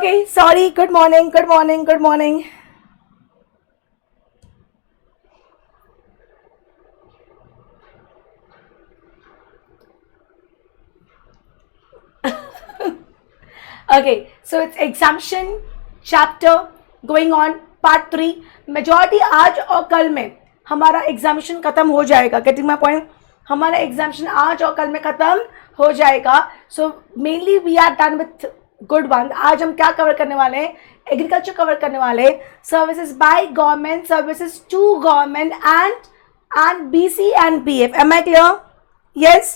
Okay, sorry. Good morning, good morning, good morning. Okay, so it's exemption chapter going on part 3. Majority आज और कल में हमारा एग्जामिशन खत्म हो जाएगा. Getting my point. हमारा एग्जामिशन आज और कल में खत्म हो जाएगा. So mainly we are done with good one. आज हम क्या कवर करने वाले हैं? एग्रीकल्चर कवर करने वाले. Services by government, services to government and BC and PF. Am I clear? Yes.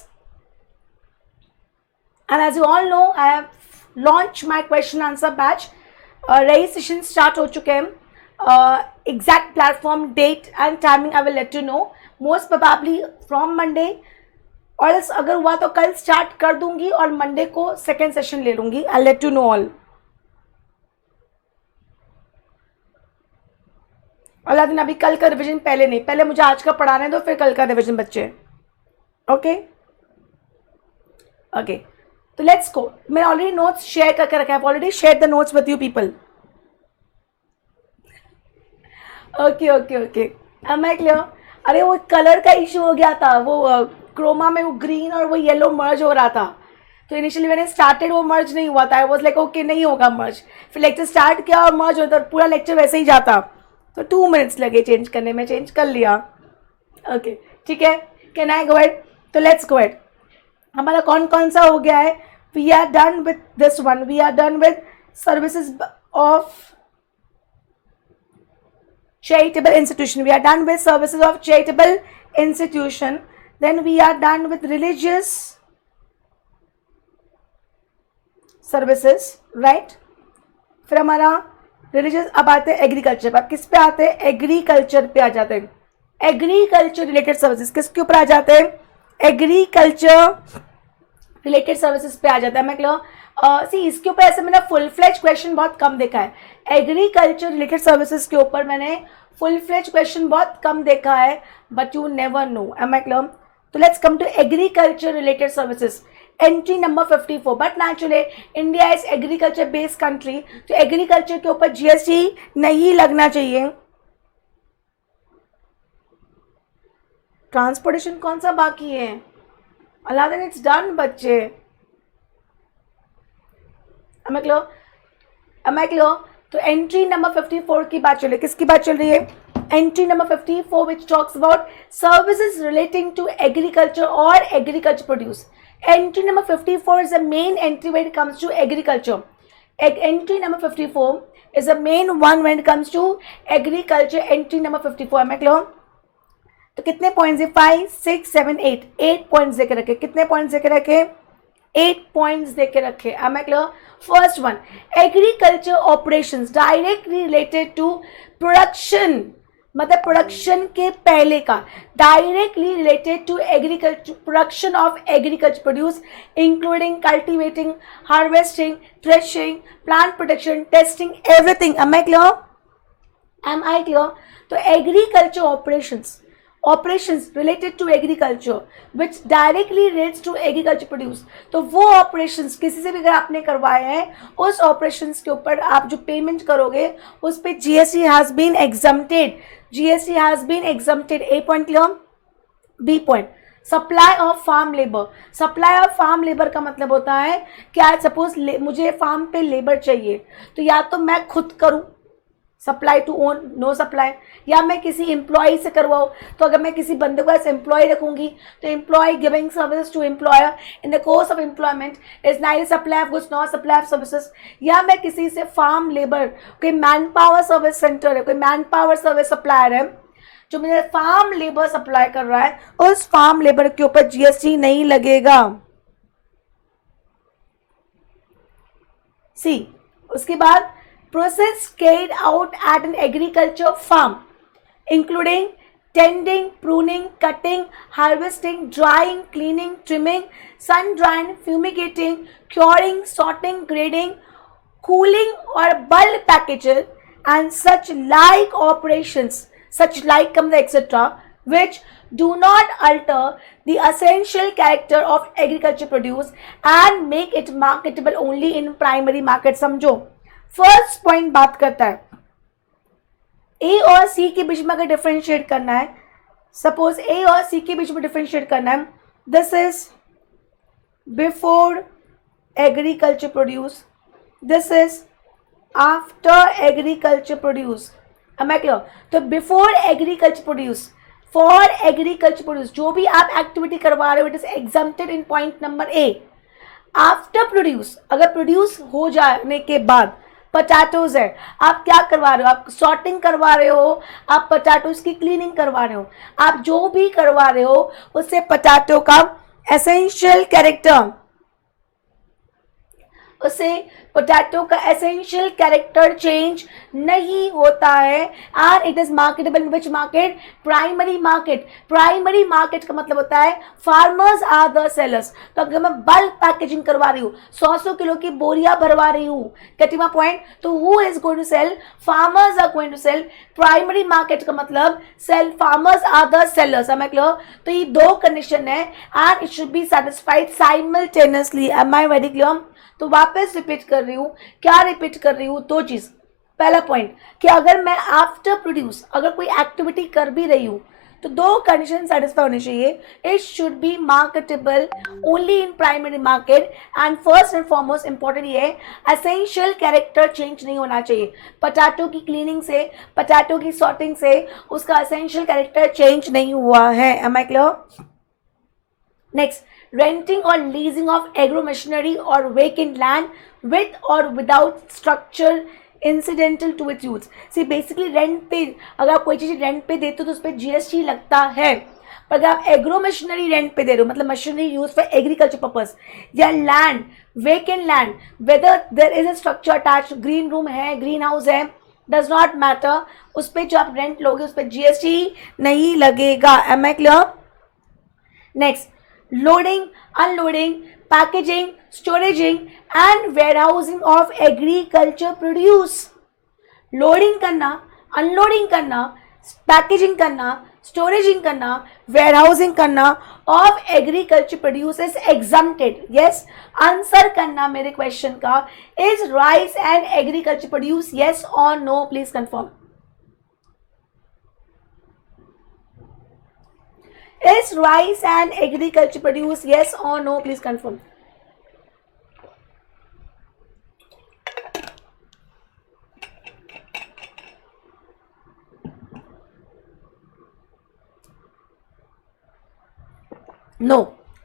And as you all know, I have launched my question answer batch. Registration start हो चुके हैं. Exact platform, date and timing I will let you know. Most probably from Monday. और अगर हुआ तो कल start कर दूंगी और मंडे को सेकेंड सेशन ले लूंगी. I'll let you know all. Aladdin अभी कल का रिवीजन पहले नहीं, पहले मुझे आज का पढ़ाने दो, फिर कल का रिवीजन बच्चे. ओके ओके, तो लेट्स गो. मैं ऑलरेडी नोट्स शेयर करके रखा है. Already share the notes with you people. Okay okay okay, am I clear? अरे वो कलर का इशू हो गया था. वो क्रोमा में वो ग्रीन और वो येलो मर्ज हो रहा था. तो इनिशियली मैंने स्टार्टेड, वो मर्ज नहीं हुआ था. आई वाज लाइक ओके नहीं होगा मर्ज. फिर लेक्चर स्टार्ट किया और मर्ज होता, पूरा लेक्चर वैसे ही जाता. तो 2 मिनट्स लगे चेंज करने में. चेंज कर लिया. ओके ठीक है, कैन आई गो एड? तो लेट्स गो एड. हमारा कौन कौन सा हो गया है? We are done with this one. We are done with services of charitable institution. We are done with services of charitable institution. Then we are done with religious services, right? फिर हमारा religious. अब आते हैं agriculture पर. किस पे आते हैं? एग्रीकल्चर पे आ जाते हैं. एग्रीकल्चर रिलेटेड सर्विसेज किसके ऊपर आ जाते हैं? एग्रीकल्चर रिलेटेड सर्विसेज पे आ जाता है. मैं सी इसके ऊपर ऐसे मैंने फुल फ्लेज क्वेश्चन बहुत कम देखा है. एग्रीकल्चर रिलेटेड सर्विसेज के ऊपर मैंने फुल फ्लेज क्वेश्चन बहुत कम देखा है. But you never know. Am I clear? तो let's come to agriculture related services. Entry number 54. But naturally India is agriculture based country, तो एग्रीकल्चर के ऊपर GST नहीं लगना चाहिए. ट्रांसपोर्टेशन कौन सा बाकी है? अलादीन इट्स डन बच्चे. Am I clear? Am I clear? तो एंट्री नंबर 54 की बात चल रही है. किसकी बात चल रही है? Entry number 54 which talks about services relating to agriculture or agriculture produce. Entry number 54 is the main entry when it comes to agriculture. Entry number 54 is the main one when it comes to agriculture. Entry number 54. Am I clear? तो कितने points है? 5, 6, 7, 8. 8 points देके रखे. कितने points देके रखे? 8 points देके रखे. Am I clear? First one, agriculture operations directly related to production. मतलब प्रोडक्शन के पहले का. Directly related to agriculture, production of agriculture produce including cultivating, harvesting, threshing, plant protection, testing, everything. Am I clear? Am I clear? तो agriculture operations related to agriculture which directly relates to agriculture produce. तो वो operations किसी से भी अगर आपने करवाए हैं, उस operations के ऊपर आप जो पेमेंट करोगे उस पे GST has been exempted. GST has been exempted. A point clear? B point, supply of farm labour. Supply of farm labour का मतलब होता है कि आज सपोज मुझे फार्म पे लेबर चाहिए, तो या तो मैं खुद करूं, supply to own, no supply, या मैं किसी एम्प्लॉय से करवाऊँ. तो अगर मैं किसी बंदे को ऐसे एम्प्लॉय रखूंगी तो employ giving service to employer in the course of employment is neither supply of goods, not supply of services. या मैं किसी से फार्म लेबर, कोई मैन पावर सर्विस सेंटर है, कोई मैन पावर सर्विस सप्लायर है जो मुझे फार्म लेबर सप्लाई कर रहा है, उस फार्म लेबर के ऊपर GST नहीं लगेगा. सी उसके बाद process carried out at an agriculture farm including tending, pruning, cutting, harvesting, drying, cleaning, trimming, sun drying, fumigating, curing, sorting, grading, cooling or bulk packaging and such like operations, such like etc., which do not alter the essential character of agriculture produce and make it marketable only in primary market. समझो, first point बात करता है ए और सी के बीच में अगर differentiate करना है, सपोज ए और सी के बीच में डिफरेंशिएट करना है, this is before agriculture produce, this is after agriculture produce. अब मैं क्लियर? तो before agriculture produce, for agriculture produce, जो भी आप एक्टिविटी करवा रहे हो it is exempted in point number A. After produce, अगर प्रोड्यूस हो जाने के बाद, पोटैटोज है, आप क्या करवा रहे हो? आप सॉर्टिंग करवा रहे हो, आप पोटैटोज की क्लीनिंग करवा रहे हो, आप जो भी करवा रहे हो उससे पोटैटो का एसेंशियल कैरेक्टर, उससे पोटैटो का एसेंशियल कैरेक्टर चेंज नहीं होता है and it is marketable in which market? Primary market. Primary market का मतलब होता है फार्मर्स आर द सेलर्स। तो अगर मैं बल्क पैकेजिंग करवा रही हूँ, 100 किलो की बोरियां भरवा रही हूँ, गेटिंग माय पॉइंट? तो who is going to sell? Farmers are going to sell. Primary market का मतलब sell, farmers are the sellers. Am I clear? तो ये दो कंडीशन है and it should be satisfied simultaneously. Am I very clear? तो वापस repeat कर रही हूँ, क्या रिपीट कर रही हूँ? दो चीज। पहला पॉइंट कि अगर मैं आफ्टर प्रोड्यूस अगर कोई एक्टिविटी कर भी रही हूँ तो दो कंडीशन सेटिस्फाई होनी चाहिए। It should B marketable only in primary market and first and foremost important ये है एसेंशियल कैरेक्टर चेंज नहीं होना चाहिए। पोटैटो की क्लीनिंग से, पोटैटो की सॉर्टिंग से उसका एसेंशियल कैरेक्टर चेंज नहीं हुआ है। Am I clear? Next, renting or leasing of agro machinery or vacant land with or without structure incidental to its use। See basically rent पे अगर आप कोई चीज़ रेंट पे देते हो तो उस पर जीएसटी लगता है, पर अगर आप एग्रो मशीनरी रेंट पे दे रहे हो, मतलब machinery use for agriculture purpose, या land, vacant land, whether there is a structure attach, green room है, ग्रीन हाउस है, डज नॉट मैटर, उस पर जो आप रेंट लोगे उस पर जीएसटी नहीं लगेगा। Am I clear? Next, loading, unloading, packaging, storaging and warehousing of agriculture produce। Loading करना, अनलोडिंग करना, पैकेजिंग करना, स्टोरेजिंग करना, वेयरहाउसिंग करना of agriculture produce is exempted. Yes, answer करना मेरे क्वेश्चन का, is rice and agriculture produce yes और no? Please confirm. Is rice and agriculture produce yes or no? Please confirm. No,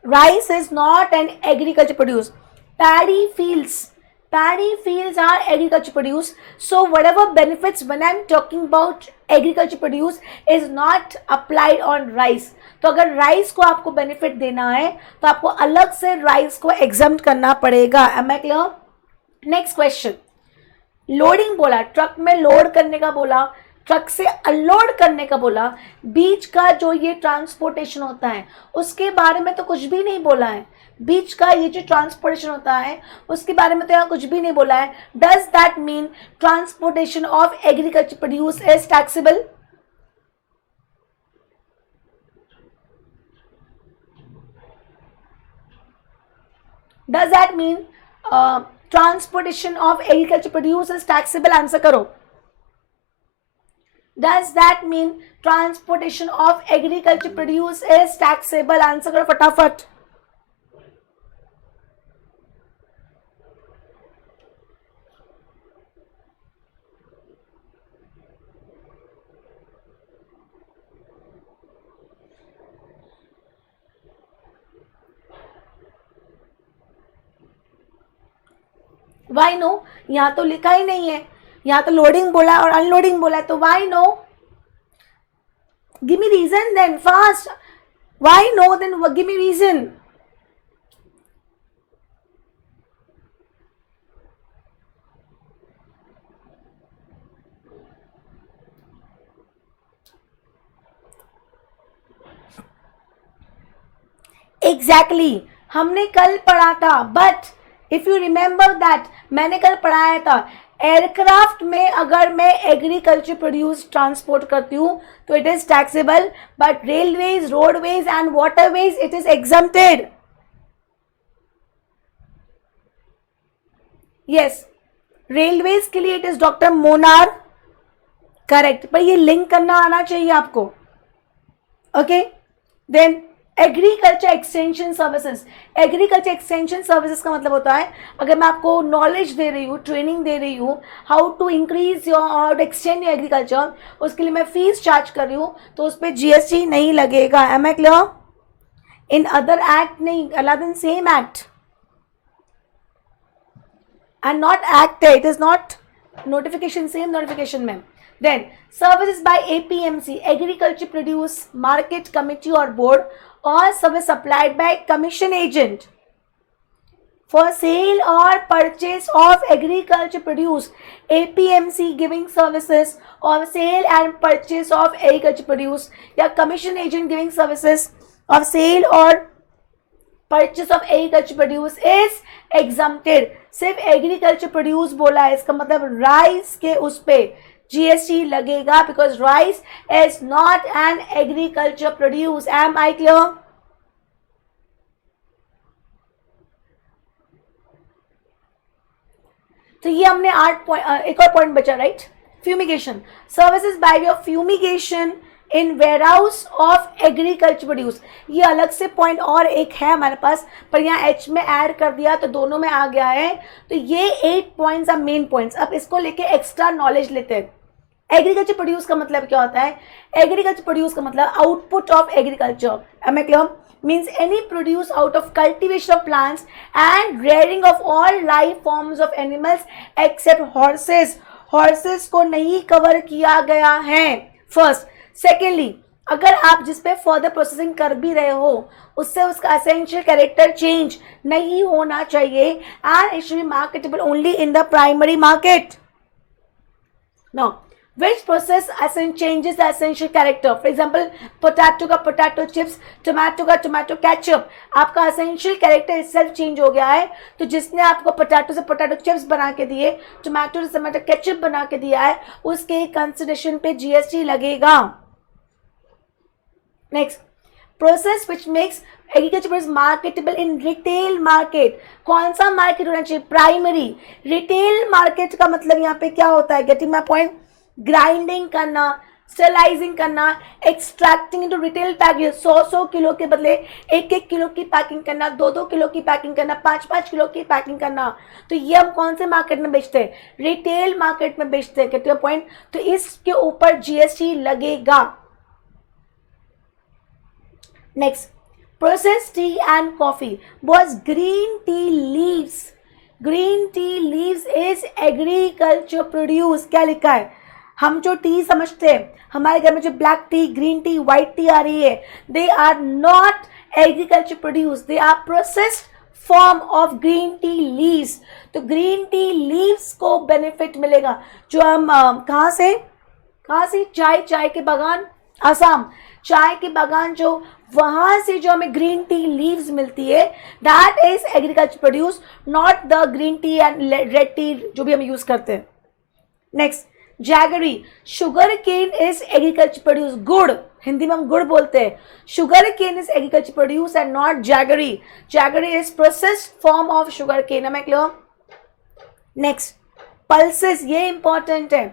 rice is not an agriculture produce. Paddy fields are agriculture produce. So whatever benefits when I'm talking about agriculture produce is not applied on rice. तो अगर rice को आपको benefit देना है तो आपको अलग से राइस को एग्जम्प्ट करना पड़ेगा। Am I clear? Next question, loading बोला, ट्रक में लोड करने का बोला, ट्रक से अनलोड करने का बोला, बीच का जो ये ट्रांसपोर्टेशन होता है उसके बारे में तो कुछ भी नहीं बोला है। बीच का ये जो ट्रांसपोर्टेशन होता है उसके बारे में तो यहाँ कुछ भी नहीं बोला है। Does that mean transportation of agriculture produce is taxable? Does that mean transportation of agriculture produce is taxable? Answer करो। Does that mean transportation of agriculture produce is taxable? Answer करो फटाफट। Why no? यहाँ तो लिखा ही नहीं है, यहाँ तो लोडिंग बोला और अनलोडिंग बोला है, तो why no? Give me reason then fast. Why no then give me reason. Exactly हमने कल पढ़ा था, but if you remember that मैंने कल पढ़ाया था एयरक्राफ्ट में अगर मैं एग्रीकल्चर प्रोड्यूस ट्रांसपोर्ट करती हूँ तो it is taxable, but railways, roadways and waterways it is exempted. Yes, railways के लिए इट इज डॉक्टर मोनार, करेक्ट, पर ये लिंक करना आना चाहिए आपको. Okay, then agriculture extension services. Agriculture extension services का मतलब होता है अगर मैं आपको नॉलेज दे रही हूँ, ट्रेनिंग दे रही हूँ, how to increase your, how to extend your agriculture, उसके लिए मैं फीस चार्ज कर रही हूँ तो उस पर जीएसटी नहीं लगेगा. Am I clear? In other act नहीं, अलादन same act and not act, it is not notification, same notification में. Then services by APMC, agriculture produce market committee or board, or service supplied by commission agent for sale or purchase of agriculture produce. APMC giving services or sale and purchase of agriculture produce, या commission agent giving services of sale or purchase of agriculture produce is exempted. सिर्फ agriculture produce बोला है, इसका मतलब rice के उस पे GST लगेगा because rice is not an agriculture produce. Am I clear? तो ये हमने 8 पॉइंट, एक और पॉइंट बचा, right? Fumigation. Services by way of fumigation in warehouse of agriculture produce. ये अलग से पॉइंट और एक है हमारे पास, पर यहाँ एच में ऐड कर दिया तो दोनों में आ गया है. तो ये 8 पॉइंट्स आर मेन पॉइंट्स. अब इसको लेके एक्स्ट्रा नॉलेज लेते हैं. एग्रीकल्चर प्रोड्यूस का मतलब क्या होता है? एग्रीकल्चर प्रोड्यूस का मतलब output of agriculture. Am I clear? means any produce out of cultivation of plants and rearing of all life forms of animals except horses. horses को नहीं कवर किया गया है. फर्स्ट. सेकेंडली, अगर आप जिस पे फर्दर प्रोसेसिंग कर भी रहे हो उससे उसका एसेंशियल कैरेक्टर चेंज नहीं होना चाहिए and it should B marketable only in the primary market. Now which process changes the essential character? For example, potato का potato chips, tomato का tomato ketchup. आपका essential character itself change हो गया है. तो जिसने आपको potato से potato chips बना के दिए, tomato से tomato ketchup बना के दिया है, उसके consideration पे GST लगेगा. Next, process which makes agriculture produce marketable in retail market. कौन सा मार्केट होना चाहिए? प्राइमरी. रिटेल मार्केट का मतलब यहाँ पे क्या होता है? Getting my point? ग्राइंडिंग करना, स्टरलाइजिंग करना, extracting into retail package. 100 kilo के बदले 1 किलो की पैकिंग करना, 2 किलो की पैकिंग करना, 5 किलो की पैकिंग करना. तो ये हम कौन से मार्केट में बेचते हैं? रिटेल मार्केट में बेचते हैं. Get your point? तो इसके ऊपर जीएसटी लगेगा. Next, processed tea and coffee was green tea leaves. green tea leaves is agriculture produce. क्या लिखा है? हम जो टी समझते हैं, हमारे घर में जो black tea, green tea, white tea आ रही है, they are not agriculture produce, they are processed form of green tea leaves. तो ग्रीन टी लीव्स को बेनिफिट मिलेगा. जो हम कहाँ से चाय के बागान, आसाम चाय के बागान, जो वहां से जो हमें ग्रीन टी लीव्स मिलती है, that is agriculture produce, not the green tea and red tea जो भी हम यूज करते हैं. Next, jaggery. Sugar cane is agriculture produce. गुड़, हिंदी में हम गुड़ बोलते हैं. Sugar cane is agriculture produce and not jaggery. Jaggery is processed form of sugar cane. है मैं क्लियर? Next, pulses. ये इंपॉर्टेंट है.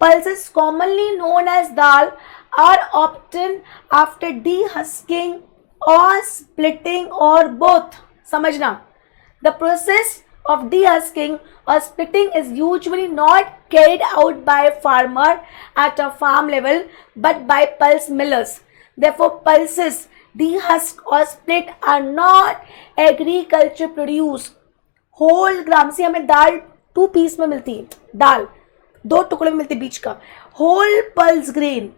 Pulses commonly known as dal are obtained after dehusking or splitting or both. समझना, the process of dehusking or splitting is usually not carried out by a farmer at a farm level but by pulse millers. Therefore, pulses, dehusk or split are not agriculture produce. whole gram से हमें दाल 2 piece में मिलती है, दाल 2 टुकड़े में मिलती है बीच का. whole pulse grain,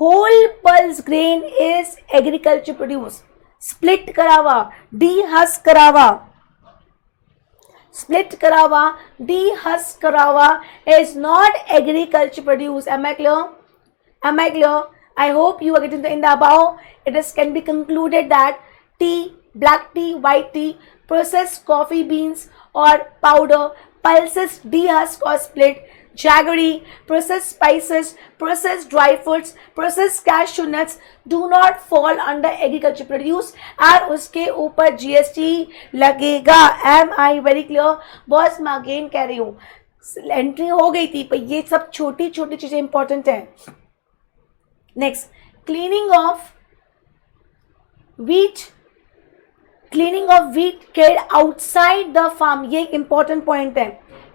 whole pulse grain is agriculture produce. split करा हुआ, dehusk करा हुआ, split करा हुआ, dehusk करा हुआ is not agriculture produce. Am I clear? Am I clear? I hope you are getting in the above. It is can be concluded that tea, black tea, white tea, processed coffee beans or powder, pulses, dehusk or split, jaggery, processed spices, processed dry foods, processed cashew nuts do not fall under agriculture produce और उसके ऊपर GST लगेगा. Am I very clear? Boss मैं again कह रही हूँ, entry हो गई थी, पर ये सब छोटी छोटी चीजें इंपॉर्टेंट है. Next, cleaning of wheat, cleaning of wheat carried outside the farm, ये एक important point है.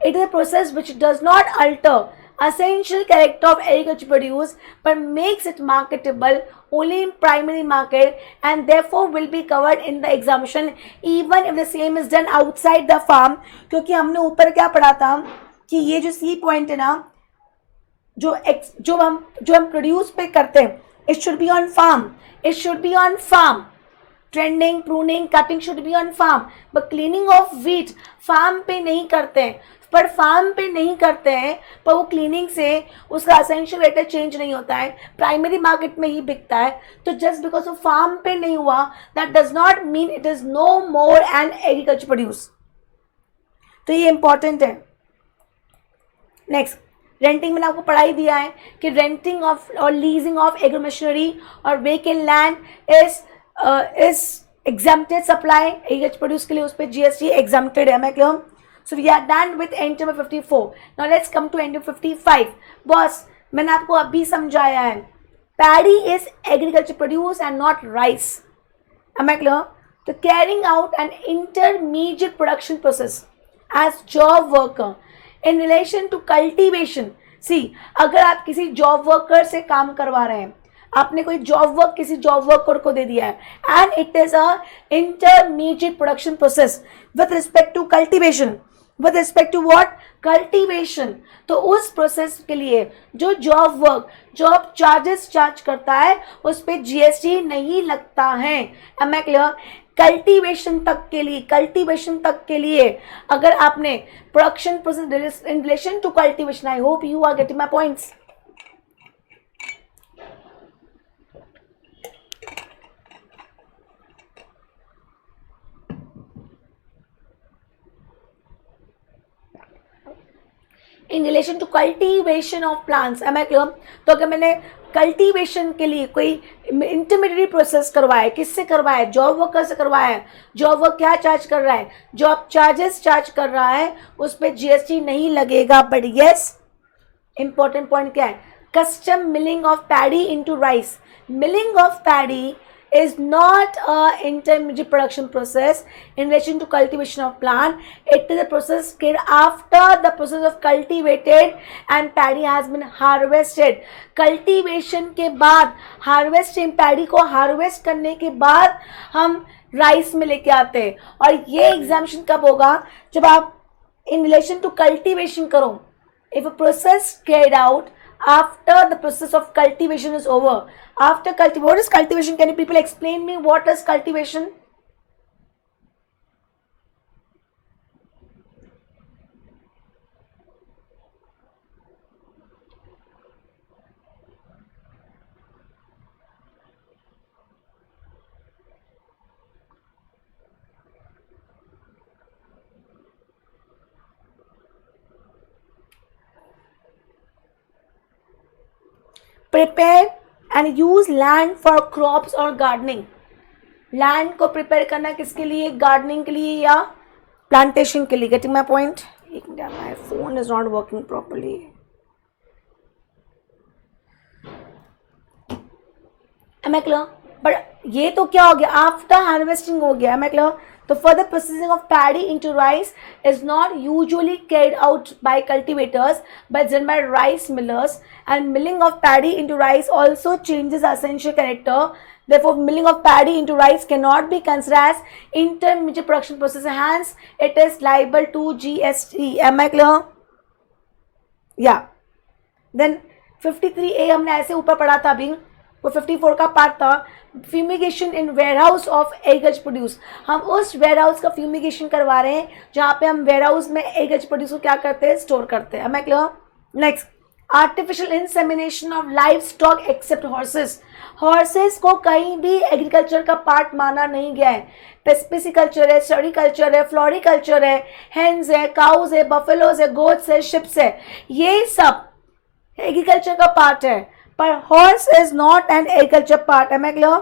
It is a process which does not alter essential character of agriculture produce but makes it marketable only in primary market and therefore will be covered in the exemption even if the same is done outside the farm. क्योंकि हमने ऊपर क्या पढ़ा था कि ये जो C point है ना, जो हम प्रोड्यूस पे करते हैं, it should be on farm, it should be on farm. Trending, pruning, cutting should be on farm, but cleaning of wheat farm पे नहीं करते हैं. पर फार्म पे नहीं करते हैं, पर वो क्लीनिंग से उसका असेंशियल रेटर चेंज नहीं होता है, प्राइमरी मार्केट में ही बिकता है. तो जस्ट बिकॉज वो फार्म पे नहीं हुआ, that does not mean it is no more an agriculture produce. तो ये इंपॉर्टेंट है. नेक्स्ट, रेंटिंग मैंने आपको पढ़ा ही दिया है कि रेंटिंग ऑफ और लीजिंग ऑफ एग्रो मशीनरी और vacant land is exempted supply. Agriculture produce के लिए उस पर GST exempted है. मैं clear? So we are done with end number 54. Now let's come to end number 55. Boss, मैंने आपको अभी समझाया है, paddy is agriculture produce and not rice. Am I clear? तो carrying out an intermediate production process as job worker in relation to cultivation. See, अगर आप किसी job worker से काम करवा रहे हैं, आपने कोई जॉब वर्क किसी जॉब वर्कर को दे दिया है, and it is a intermediate production process with respect to cultivation. With respect to what? Cultivation. तो उस प्रोसेस के लिए जो job work, job charges charge करता है, उस पर GST नहीं लगता है. Am I clear? कल्टीवेशन तक के लिए अगर आपने production process in relation to cultivation, I hope you are getting my points. In relation to cultivation of plants. Am I clear? तो अगर मैंने कल्टीवेशन के लिए कोई इंटरमीडिएट प्रोसेस करवाया, किससे करवाया? जॉब वर्कर से करवाया. जॉब वर्क क्या चार्ज कर रहा है? जॉब चार्जेस चार्ज कर रहा है, उस पर GST नहीं लगेगा. बट यस, इंपॉर्टेंट पॉइंट क्या है? Custom milling of paddy into rice. Milling of paddy is not a intermediate production process in relation to cultivation of plant. It is a process carried after the process of cultivated and paddy has been harvested. Cultivation के बाद, harvesting paddy को harvest करने के बाद हम rice में लेके आते हैं. और ये एग्जामिशन कब होगा? जब आप in relation to cultivation करो. If a process carried out after the process of cultivation is over. After cultivation, what is cultivation? Can you people explain me what is cultivation? Prepare and use land for crops or gardening. Land को prepare करना किसके लिए? Gardening के लिए या plantation के लिए. Getting my point? My phone is not working properly. Am I clear? But ये तो क्या हो गया? आफ्टर हार्वेस्टिंग हो गया. Am I clear? तो further processing of paddy into rice is not usually carried out by cultivators but done by rice millers, and milling of paddy into rice also changes essential character. Therefore, milling of paddy into rice cannot be considered as intermediate production process. Hence, it is liable to GST. Am I clear? Yeah. Then 53A हमने ऐसे ऊपर पढ़ा था अभी, वो 54 का part था. Fumigation in warehouse of agriculture produce. हम उस वेयरहाउस का फ्यूमिगेशन करवा रहे हैं जहाँ पे हम वेयरहाउस में एग्रीकल्चर प्रोड्यूस को क्या करते हैं? स्टोर करते हैं. मैं clear? Next, artificial insemination of livestock except horses. Horses को कहीं भी एग्रीकल्चर का पार्ट माना नहीं गया है. पिस्सिकल्चर है, सेरिकल्चर है, फ्लोरिकल्चर है, हेन्स है, काउज है, बफेलोज है, गोट्स है, शिप्स है, ये सब एग्रीकल्चर का पार्ट है. पर horse is not an agriculture part. Am I clear?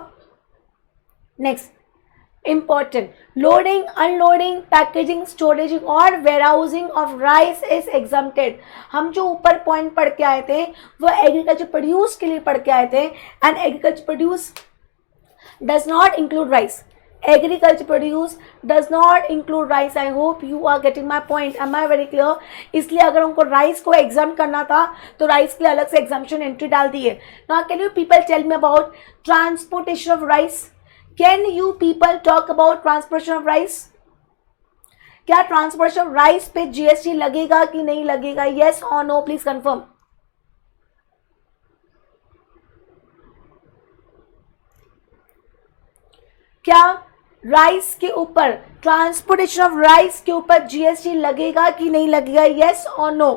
Next, important. Loading, unloading, packaging, storage और warehousing of rice is exempted. हम जो ऊपर पॉइंट पढ़ के आए थे वो एग्रीकल्चर प्रोड्यूस के लिए पढ़ के आए थे, and agriculture produce does not include rice. Agriculture produce does not include rice. I hope you are getting my point. Am I very clear? इसलिए अगर उनको राइस को एग्जाम करना था तो राइस के लिए अलग से एग्जाम्पशन एंट्री डाल दी है. Now can you people tell me about transportation of rice? Can you people talk about transportation of rice? क्या ट्रांसपोर्टेशन ऑफ राइस पे जीएसटी लगेगा कि नहीं लगेगा? Yes or no? Please confirm. क्या राइस के ऊपर, ट्रांसपोर्टेशन ऑफ राइस के ऊपर जीएसटी लगेगा कि नहीं लगेगा? यस और no?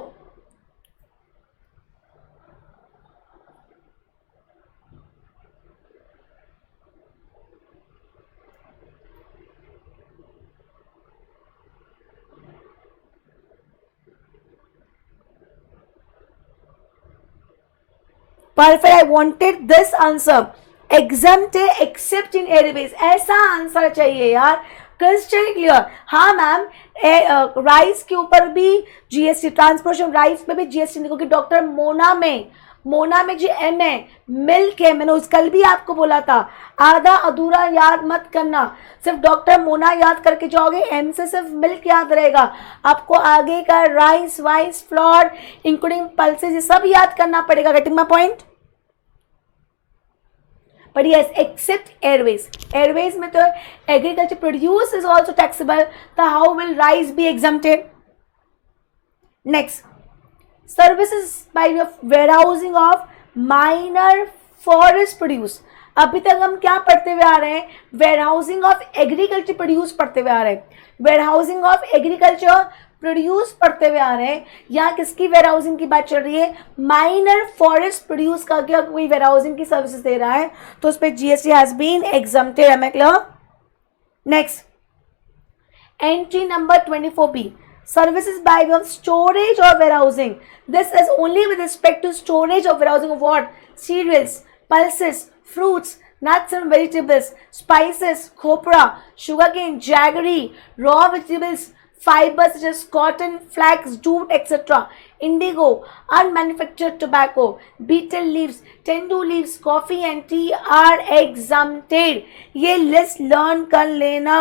Perfect. I wanted this answer. Exempted except in airways, ऐसा आंसर चाहिए यार. Crystal clear. हाँ मैम, राइस के ऊपर भी जीएसटी, ट्रांसपोर्टेशन राइस पे भी जीएसटी, क्योंकि डॉक्टर मोना में जो एम है, मिल्क है, मैंने उस कल भी आपको बोला था. आधा अधूरा याद मत करना. सिर्फ डॉक्टर मोना याद करके जाओगे, एम से सिर्फ मिल्क याद रहेगा. आपको आगे का rice vice floor including pulses ये सब याद करना पड़ेगा. Getting my point? But yes, except airways. Airways में तो agriculture produce is also taxable. So how will rice be exempted? Next, services by way of warehousing of minor forest produce. अभी तक हम क्या पढ़ते हुए आ रहे हैं? वेयरहाउसिंग ऑफ एग्रीकल्चर प्रोड्यूस पढ़ते हुए आ रहे हैं. वेयरहाउसिंग ऑफ एग्रीकल्चर प्रोड्यूस पढ़ते हुए आ रहे हैं. यहाँ किसकी वेयरहाउसिंग की बात चल रही है? माइनर फॉरेस्ट प्रोड्यूस का क्या कोई वेयरहाउसिंग की सर्विसेज दे रहा है तो उस पर GST has been exempted. Am I clear? Next, entry number 24B, services by way of storage or warehousing. This is only with respect to storage or warehousing of what? Cereals, pulses, fruits, nuts and vegetables, spices, copra, sugarcane, jaggery, raw vegetables, fibers such as cotton, flax, jute, etc. Indigo, unmanufactured tobacco, betel leaves, tendu leaves, coffee and tea are exempted. ये list learn कर लेना.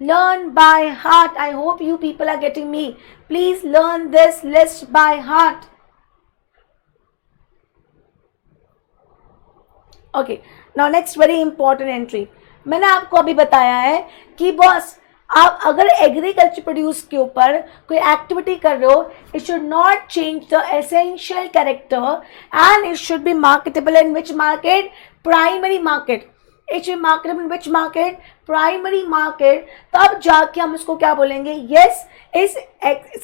Learn by heart. I hope you people are getting me. Please learn this list by heart. Okay, now next very important entry. मैंने आपको अभी बताया है कि boss आप अगर एग्रीकल्चर प्रोड्यूस के ऊपर कोई एक्टिविटी कर रहे हो, it should not change the essential character and it should B marketable in which market? Primary market. It should marketable in which market? Primary market. तब जाके हम इसको क्या बोलेंगे? यस, इस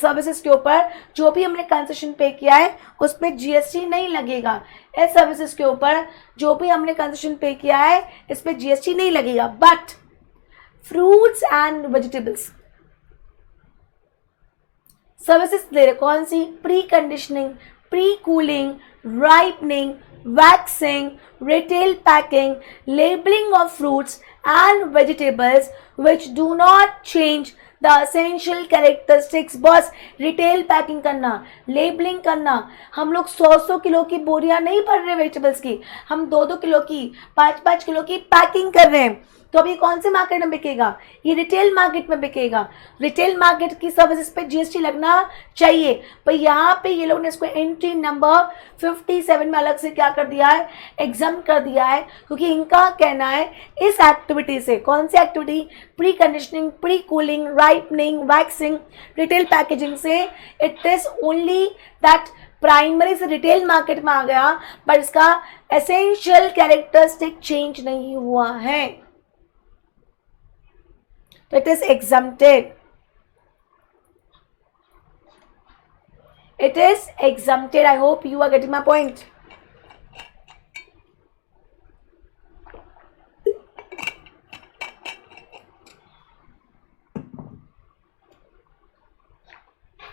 सर्विसेज के ऊपर जो भी हमने कंसेशन पे किया है उस पर जीएसटी नहीं लगेगा. इस सर्विसेज के ऊपर जो भी हमने कंसेशन पे किया है इस पर जीएसटी नहीं लगेगा. But fruits and vegetables services दे रहे कौन सी? Pre conditioning, pre cooling, ripening, waxing, retail packing, labeling of fruits and vegetables which do not change the essential characteristics. बस रिटेल पैकिंग करना, लेबलिंग करना. हम लोग 100 किलो की बोरियां नहीं भर रहे वेजिटेबल्स की, हम 2 किलो की, 5 किलो की पैकिंग कर रहे हैं. तो अभी कौन से मार्केट में बिकेगा? ये रिटेल मार्केट में बिकेगा. रिटेल मार्केट की सर्विसेज पे जीएसटी लगना चाहिए. पर यहाँ पे ये लोग ने इसको एंट्री नंबर 57 में अलग से क्या कर दिया है? एग्जाम कर दिया है, क्योंकि इनका कहना है इस एक्टिविटी से, कौन सी activity? Pre conditioning, pre cooling, ripening, waxing, retail packaging से it is only that primary से रिटेल मार्केट में आ गया, बट इसका एसेंशियल कैरेक्टरिस्टिक चेंज नहीं हुआ है. It is exempted. It is exempted. I hope you are getting my point.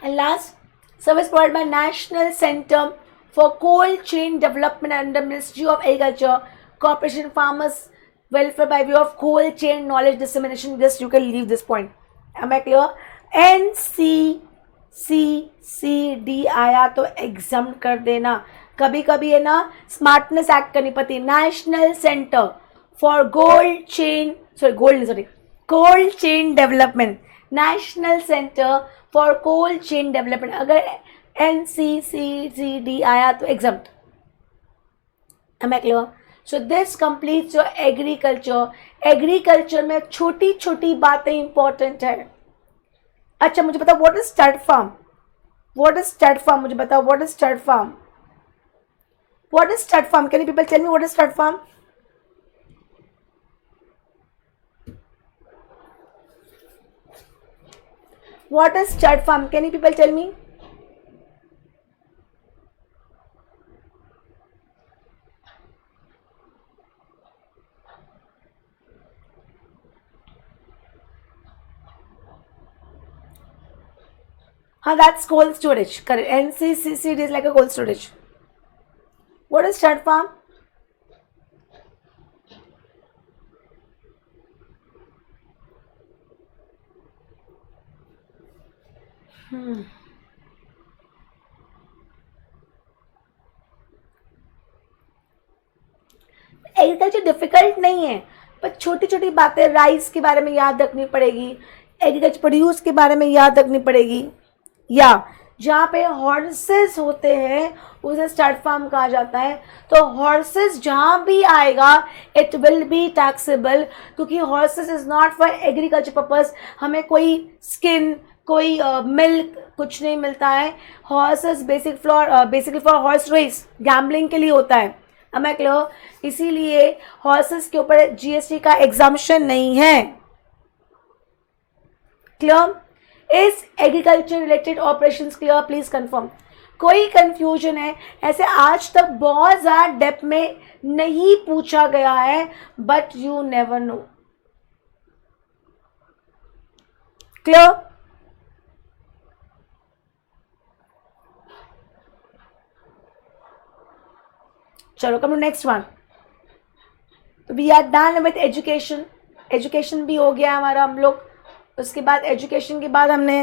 And last, service provided by National Center for cold chain development under Ministry of Agriculture, Corporation Farmers Welfare by way of cold chain knowledge dissemination. Just you can leave this point. Am I clear? NCCCD आया तो exam कर देना. कभी कभी है ना smartness act करनी पड़ती. National centre for cold chain development. National centre for cold chain development. अगर NCCCD आया तो exam. Am I clear? So this completes your agriculture. Agriculture में छोटी छोटी बातें इंपॉर्टेंट है. अच्छा मुझे बताओ व्हाट इज स्टड फार्म. मुझे बताओ what is stud farm. Can you people tell me what is stud farm. What is stud farm? Can you people tell me? That's cold storage. Correct. NCCCD is like a cold storage. What is stud farm? Agriculture difficult नहीं है, पर छोटी छोटी बातें rice के बारे में याद रखनी पड़ेगी, एग्रीकल्चर प्रोड्यूस के बारे में याद रखनी पड़ेगी. या जहाँ पे हॉर्सेस होते हैं उसे स्टड फार्म कहा जाता है. तो हॉर्सेस जहाँ भी आएगा इट विल बी टैक्सेबल, क्योंकि horses is not for agriculture purpose. हमें कोई स्किन, कोई मिल्क कुछ नहीं मिलता है. Horses basically for horse race, gambling के लिए होता है. Am I clear? इसीलिए हॉर्सेस के ऊपर जीएसटी का एग्जाम्पशन नहीं है. Clear? Is agriculture related operations clear? Please confirm. कोई कंफ्यूजन है? ऐसे आज तक बहुत ज्यादा डेप्थ में नहीं पूछा गया है, but you never know. Clear? चलो come to next one. We are done with education. Education भी हो गया हमारा. हम लोग उसके बाद एजुकेशन के बाद हमने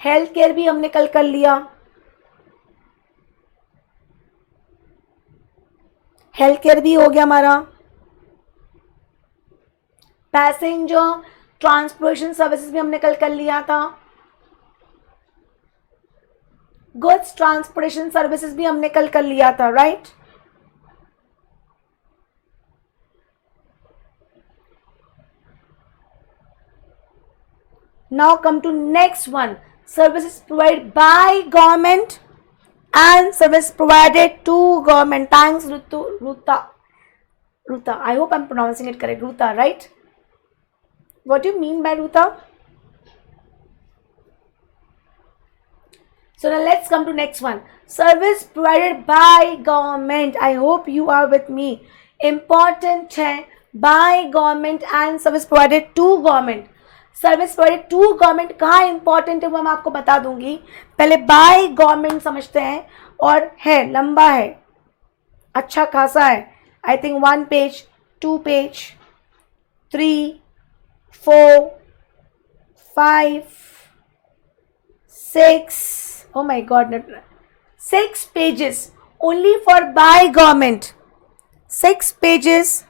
हेल्थ केयर भी हमने कल कर लिया. हेल्थ केयर भी हो गया हमारा. पैसेंजर ट्रांसपोर्टेशन सर्विसेज भी हमने कल कर लिया था. गुड्स ट्रांसपोर्टेशन सर्विसेज भी हमने कल कर लिया था. Right? Now come to next one. Services provided by government and service provided to government. Thanks Ruta. I hope I'm pronouncing it correct. Ruta, right? What do you mean by Ruta? So now let's come to next one. Service provided by government. I hope you are with me. Important है by government and service provided to government. Service provided to government कहाँ important है वो मैं आपको बता दूंगी. पहले by government समझते हैं. और है लंबा है, अच्छा खासा है. I think 1 page, 2 page, 3, 4, 5, 6. Oh my God, 6 pages only for by government. 6 pages.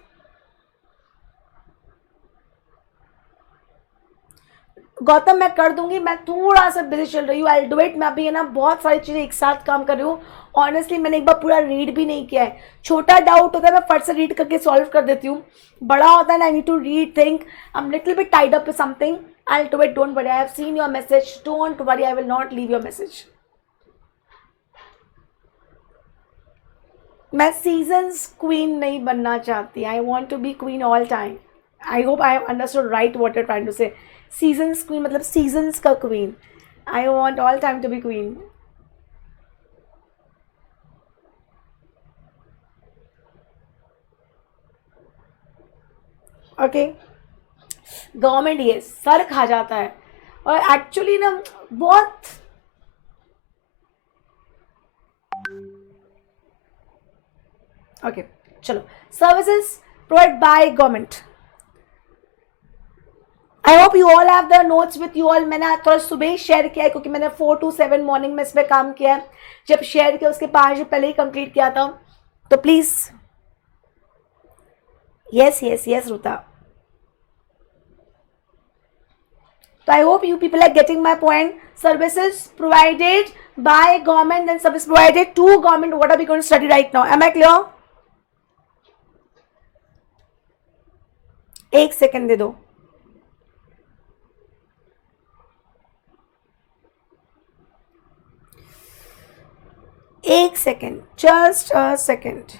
Gautam मैं कर दूंगी, मैं थोड़ा सा बिजी चल रही हूँ. आई डू इट. मैं अभी है ना बहुत सारी चीज़ें एक साथ काम कर रही हूँ. ऑनेस्टली मैंने एक बार पूरा रीड भी नहीं किया है. छोटा डाउट होता है मैं फट से रीड करके सॉल्व कर देती हूँ. बड़ा होता है ना, I need to read, think. I am little bit tied up with something. I do it. Don't worry. I have seen your message. Don't worry, I will not leave your message. मैं seasons queen नहीं बनना चाहती. I want to be queen all time. I hope I have understood right what you are trying to say. Seasons queen मतलब seasons का queen. I want all time to be queen. Okay. Government ये sir खा जाता है और actually ना बहुत okay चलो services provide by government. I hope you all have the notes with you all. मैंने थोड़ा सुबह ही शेयर किया है क्योंकि मैंने 4 to 7 मॉर्निंग में इस पर काम किया है. जब शेयर किया उसके 5 दिन पहले ही कंप्लीट किया था. तो प्लीज यस रुता. तो I hope you people are getting my point. Services provided by government and service provided to government. What are we going to study right now? Am I clear? एक second दे दो. एक second, just a second.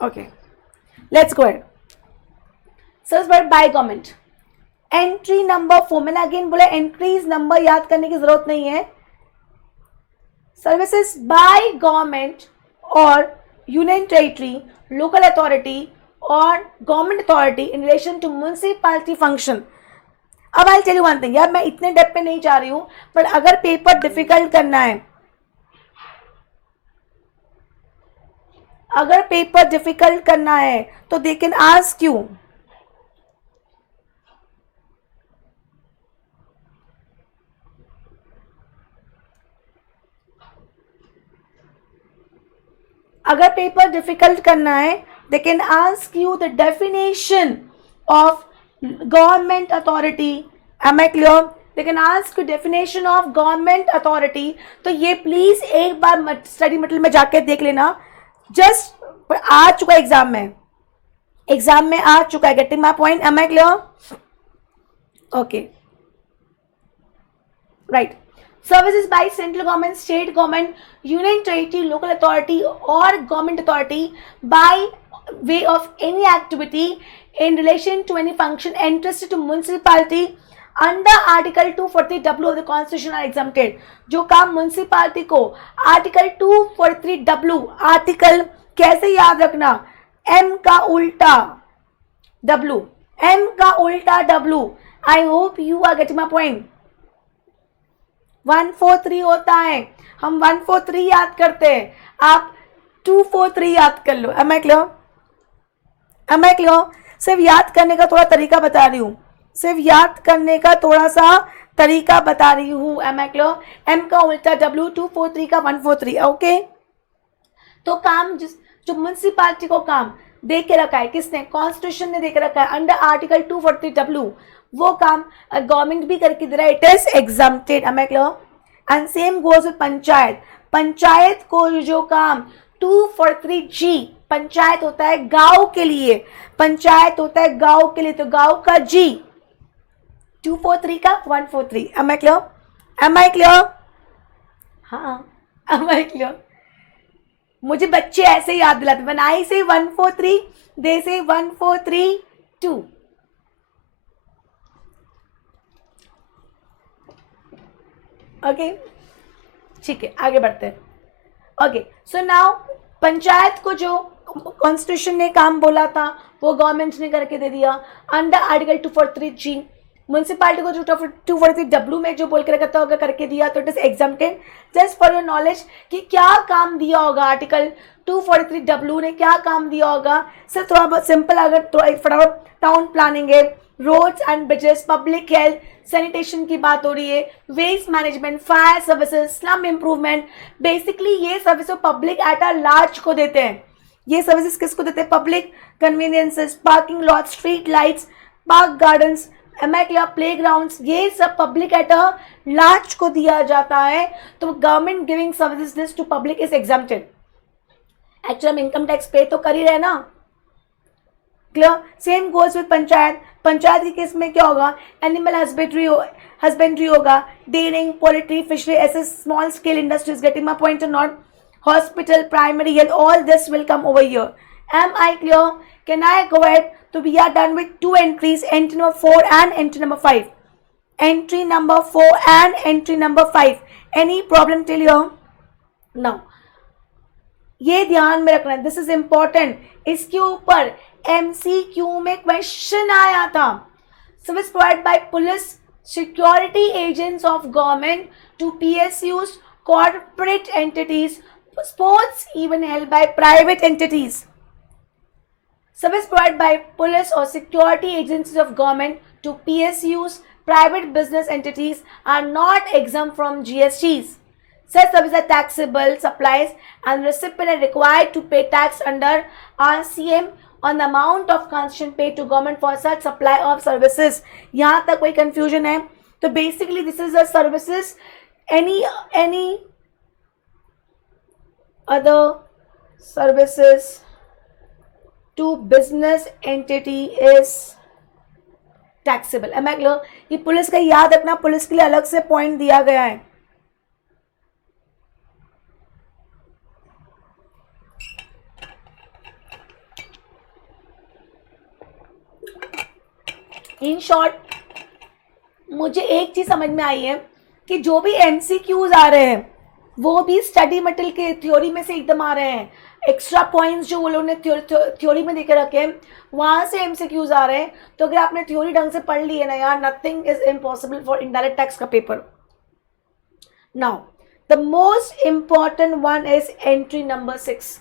Okay, let's go ahead. Service provided by government. एंट्री नंबर 4. मैंने again बोला entries number याद करने की जरूरत नहीं है. सर्विसेज बाय गवर्नमेंट और यूनियन टेरिटरी, लोकल अथॉरिटी और government authority in relation to municipality function. अब I tell you one thing यार, मैं इतने डेप्थ पे नहीं जा रही हूं, बट अगर पेपर डिफिकल्ट करना है, अगर पेपर डिफिकल्ट करना है तो दे कैन आस्क यू. अगर पेपर डिफिकल्ट करना है they can ask you the definition of government authority. Am I clear? They can ask you definition of government authority. तो ये प्लीज एक बार स्टडी मटेरियल में जाके देख लेना. जस्ट आ चुका है एग्जाम में आ चुका है. Getting my point? Am I clear? Okay right. Services by central government, state government, union territory, local authority or government authority by way of any activity in relation to any function entrusted to municipality under Article 243W of the Constitution are exempted. जो काम municipality को Article 243W, article कैसे याद रखना? M का उल्टा W, M का उल्टा W. I hope you are getting my point. 143 होता है, हम 143 याद करते हैं, आप 243 याद कर लो. Am I clear? Am I clear? सिर्फ याद करने का थोड़ा तरीका बता रही हूँ, सिर्फ याद करने का थोड़ा सा तरीका बता रही हूँ. M I clear? एम का उल्टा W, 243 का 143. ओके. तो काम जो म्यूनसिपालिटी को काम दे के रखा है, किसने? कॉन्स्टिट्यूशन ने दे के रखा है अंडर आर्टिकल 243W, वो काम गवर्नमेंट भी करके दे रहा है. It is exempted. Am I clear? And same goes with panchayat. Panchayat को जो काम 243G, पंचायत होता है गांव के लिए, पंचायत होता है गांव के लिए, तो गांव का G, 243 का 143. Am I clear? Am I clear? हाँ, एम आई क्लियर? मुझे बच्चे ऐसे याद दिलाते, व्हेन आई से 143 दे से 1432. ओके ठीक है, आगे बढ़ते हैं. ओके सो नाउ पंचायत को जो कॉन्स्टिट्यूशन ने काम बोला था वो गवर्नमेंट ने करके दे दिया अंडर आर्टिकल 243G. म्यूनसिपालिटी को जो 243W में जो बोल के रखा था होगा करके दिया, तो it is exempted. Just for your knowledge कि क्या काम दिया होगा आर्टिकल 243W ने, क्या काम दिया होगा. सिर्फ थोड़ा बहुत सिंपल, अगर फटाफट टाउन प्लानिंग है, roads and bridges, public health, sanitation की बात हो रही है, waste management, fire services, slum improvement, basically ये service public at a large को देते हैं. ये सर्विसेज किसको देते हैं? Public conveniences, parking lot, street lights, park gardens, play grounds, ये सब पब्लिक एट अ लार्ज को दिया जाता है. तो government giving services this to public is exempted. Actually हम इनकम टैक्स पे तो कर ही रहे ना. Clear? Same goes with panchayat. Panchayat के केस में क्या होगा? एनिमल हस्बेंड्री होगा, डेयरिंग, पोल्ट्री, फिशरी, ऐसे small scale industries. Getting my point और not? hospital, primary health, all this will come over here. Am I clear? Can I go ahead? So we are done with two entries, entry number 4 and entry number 5. Entry number 4 and entry number 5. Any problem till here? Now ये ध्यान में रखना, this is important. इसके ऊपर MCQ में question आया था. Service provide bye police, security agents of government to PSUs, corporate entities, sports even held by private entities. Service provided by police or security agencies of government to PSUs, private business entities are not exempt from GSTs. Such services are taxable supplies and recipient are required to pay tax under RCM on the amount of concession paid to government for such supply of services. यहाँ तक कोई confusion है? तो basically this is the services. Any other services to business entity is taxable. Am I clear? ये police का याद रखना, police के लिए अलग से पॉइंट दिया गया है. इन शॉर्ट मुझे एक चीज समझ में आई है कि जो भी MCQs आ रहे हैं वो भी स्टडी मटेरियल के थ्योरी में से एकदम आ रहे हैं. एक्स्ट्रा पॉइंट्स जो वो लोगों ने थ्योरी में देके रखे हैं वहां से MCQs आ रहे हैं. तो अगर आपने थ्योरी ढंग से पढ़ ली है ना यार, nothing is impossible for indirect tax का पेपर. Now the most important one is entry number 6.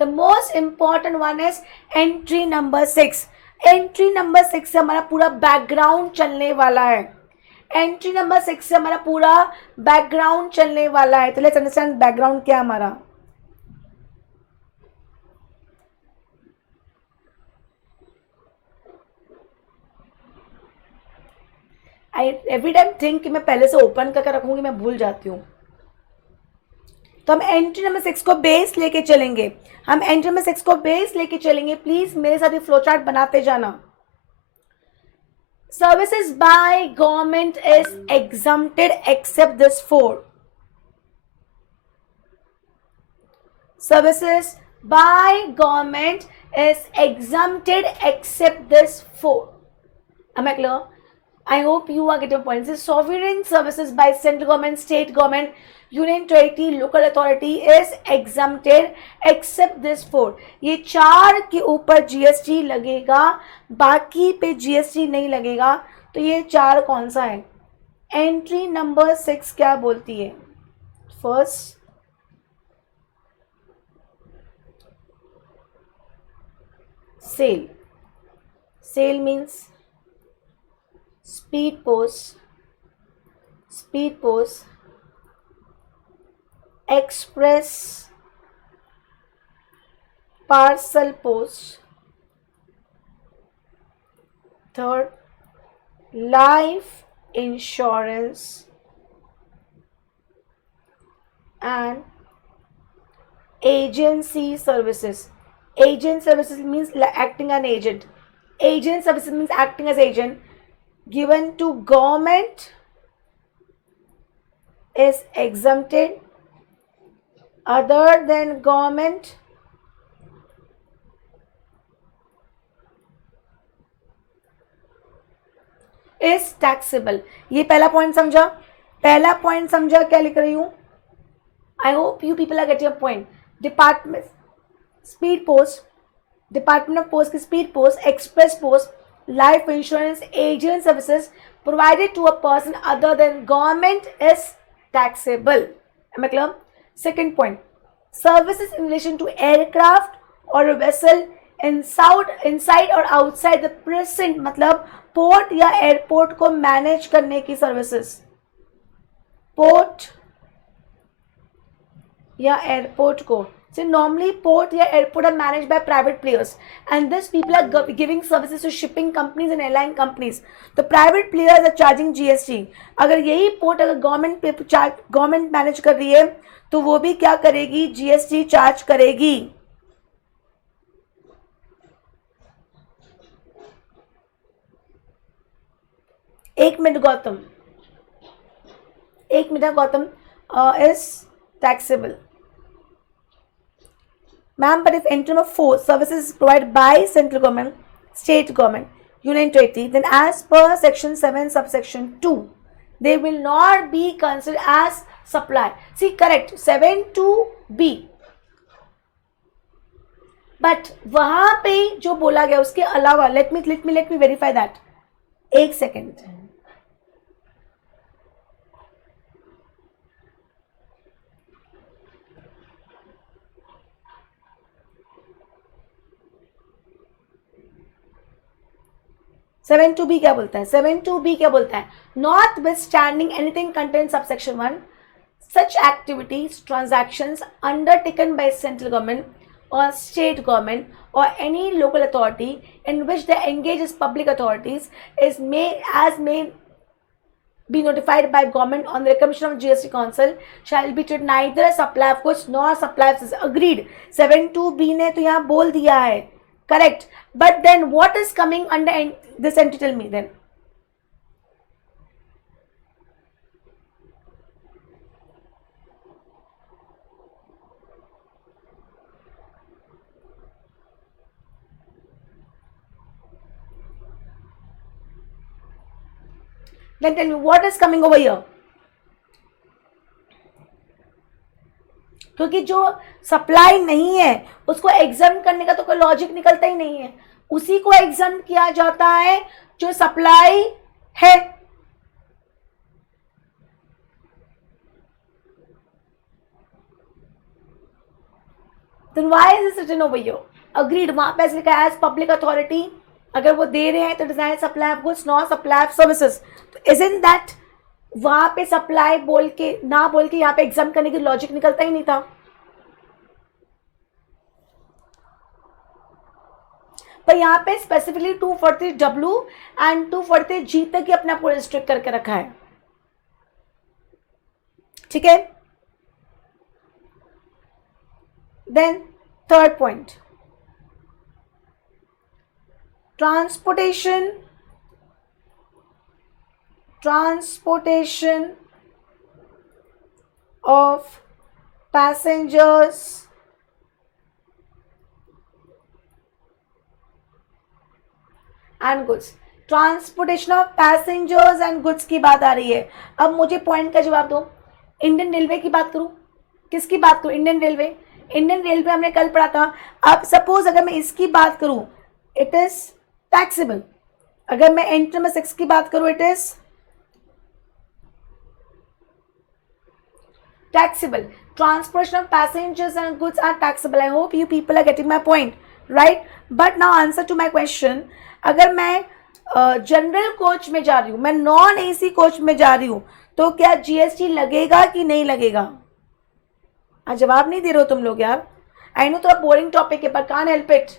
The most important one is entry number 6. Entry number 6 से हमारा पूरा बैकग्राउंड चलने वाला है. एंट्री नंबर 6 से हमारा पूरा बैकग्राउंड चलने वाला है. तो लेट्स अंडरस्टैंड बैकग्राउंड क्या हमारा. आई एवरी टाइम थिंक कि मैं पहले से ओपन करके रखूंगी, मैं भूल जाती हूँ. तो हम एंट्री नंबर 6 को बेस लेके चलेंगे. हम एंट्री नंबर 6 को बेस लेके चलेंगे. प्लीज मेरे साथ ये फ्लो चार्ट बनाते जाना. Services by government is exempted except this 4. Services by government is exempted except this 4. Am I clear? I hope you are getting points. This sovereign services by central government, state government, union territory, local authority is exempted except this 4. ये 4 के ऊपर GST लगेगा, बाकी पे GST नहीं लगेगा. तो ये 4 कौन सा है? एंट्री नंबर 6 क्या बोलती है? First cell. Cell means speed post, express, parcel post. Third, life insurance and agency services. Agent services means acting an agent. Agent services means acting as agent. Given to government is exempted, other than government is taxable. ये पहला point समझा. पहला point समझा क्या लिख रही हूं? I hope you people are getting a point. Department speed post, department of post की speed post, express post, life insurance, agent services provided to a person other than government is taxable. Am I clear? Second point, services in relation to aircraft or a vessel inside or outside the present, मतलब port या airport को manage करने की services. Port या airport को, so normally port या airport are managed by private players and these people are giving services to shipping companies and airline companies. तो private players are charging GST. अगर यही port अगर government manage कर रही है तो वो भी क्या करेगी? GST चार्ज करेगी. एक minute Gautam is taxable. Ma'am, but if entry number 4 services is provided by central government, state government, union territory, then as per section 7 subsection 2, they will not be considered as supply. See, correct, 7 to B. But वहां पे जो बोला गया उसके अलावा, let me verify that. एक second. Seven to be क्या बोलता है? 7(2)(b क्या बोलता है? Not with standing anything contain subsection 1, such activities, transactions undertaken by central government or state government or any local authority in which they engage as public authorities may be notified by government on the recommendation of GST Council shall be treated neither as supply of goods nor supply of services. Agreed. 7(2)(b ने तो यहाँ बोल दिया है, correct. But then what is coming under this entity? Tell me then. Then tell me what is coming over here. क्योंकि जो supply नहीं है उसको एग्जाम करने का तो कोई लॉजिक निकलता ही नहीं है. उसी को एग्जाम किया जाता है जो सप्लाई है. Then why is this written over here? Agreed. वहां पे लिखा है एज पब्लिक अथॉरिटी. अगर वो दे रहे हैं तो design supply of goods not supply of services. तो इजंट दैट वहां पे सप्लाई बोल के ना बोल के यहाँ पे एग्जाम करने की लॉजिक निकलता ही नहीं था. पर यहाँ पे स्पेसिफिकली 243W एंड 243G तक ही अपना पूरा रिस्ट्रिक्ट करके रखा है. ठीक है. Then third point, transportation of passengers and goods. Transportation of passengers and goods की बात आ रही है. अब मुझे पॉइंट का जवाब दो. इंडियन रेलवे की बात करूं? किसकी बात करूं? Indian railway. इंडियन रेलवे हमने कल पढ़ा था. अब सपोज अगर मैं इसकी बात करूं, इट इज टैक्सेबल. अगर मैं एंट्री नंबर 6 की बात करूं, it is taxable. Transportation of passengers and goods are taxable. I hope you people are getting my point, right? But now answer to my question. अगर मैं जनरल कोच में जा रही हूँ, मैं नॉन एसी कोच में जा रही हूँ, तो क्या जीएसटी लगेगा कि नहीं लगेगा? जवाब नहीं दे रहे हो तुम लोग यार. आई नो थोड़ा बोरिंग टॉपिक है पर कांट हेल्प इट.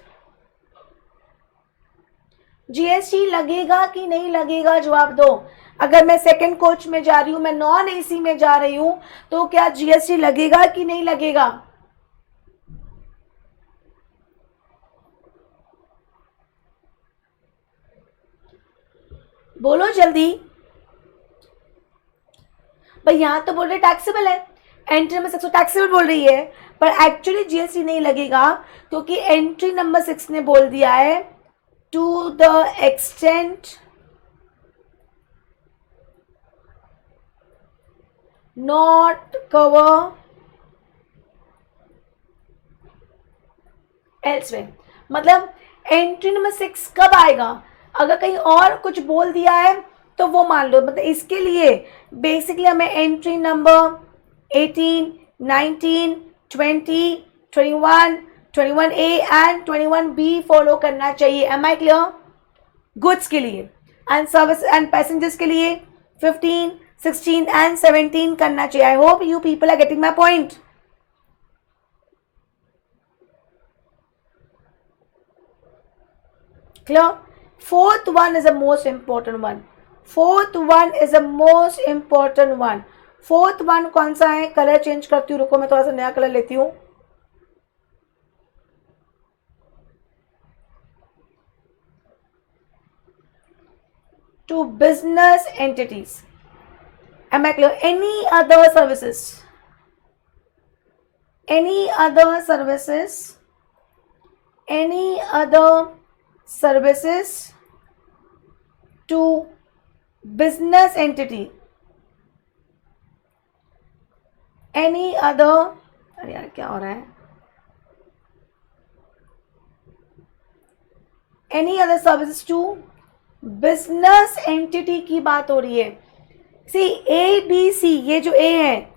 जीएसटी लगेगा कि नहीं लगेगा? जवाब दो. अगर मैं सेकंड कोच में जा रही हूं, मैं नॉन एसी में जा रही हूं, तो क्या जीएसटी लगेगा कि नहीं लगेगा? बोलो जल्दी. भाई यहां तो बोल रहे टैक्सेबल है, एंट्री नंबर 6 टैक्सेबल बोल रही है, पर एक्चुअली जीएसटी नहीं लगेगा क्योंकि एंट्री नंबर 6 ने बोल दिया है to the extent not cover elsewhere. मतलब एंट्री नंबर 6 कब आएगा? अगर कहीं और कुछ बोल दिया है तो वो मान लो. मतलब इसके लिए बेसिकली हमें entry number 18, 19, 20, 21, 21A and 21B follow करना चाहिए. Am I clear? गुड्स के लिए एंड सर्विस एंड पैसेंजर्स के लिए 15, 16 and 17 करना चाहिए. I hope you people are getting my point. Clear? Fourth one is the most important one. Fourth one is the most important one. Fourth one कौन सा है? Colour change करती हूँ, रुको मैं थोड़ा सा नया कलर लेती हूँ. To business entities. Am I clear? Any other services any other services to business entity, any other, अरे यार क्या हो रहा है, any other services to business entity की बात हो रही है. सी ए बी सी, ये जो ए है,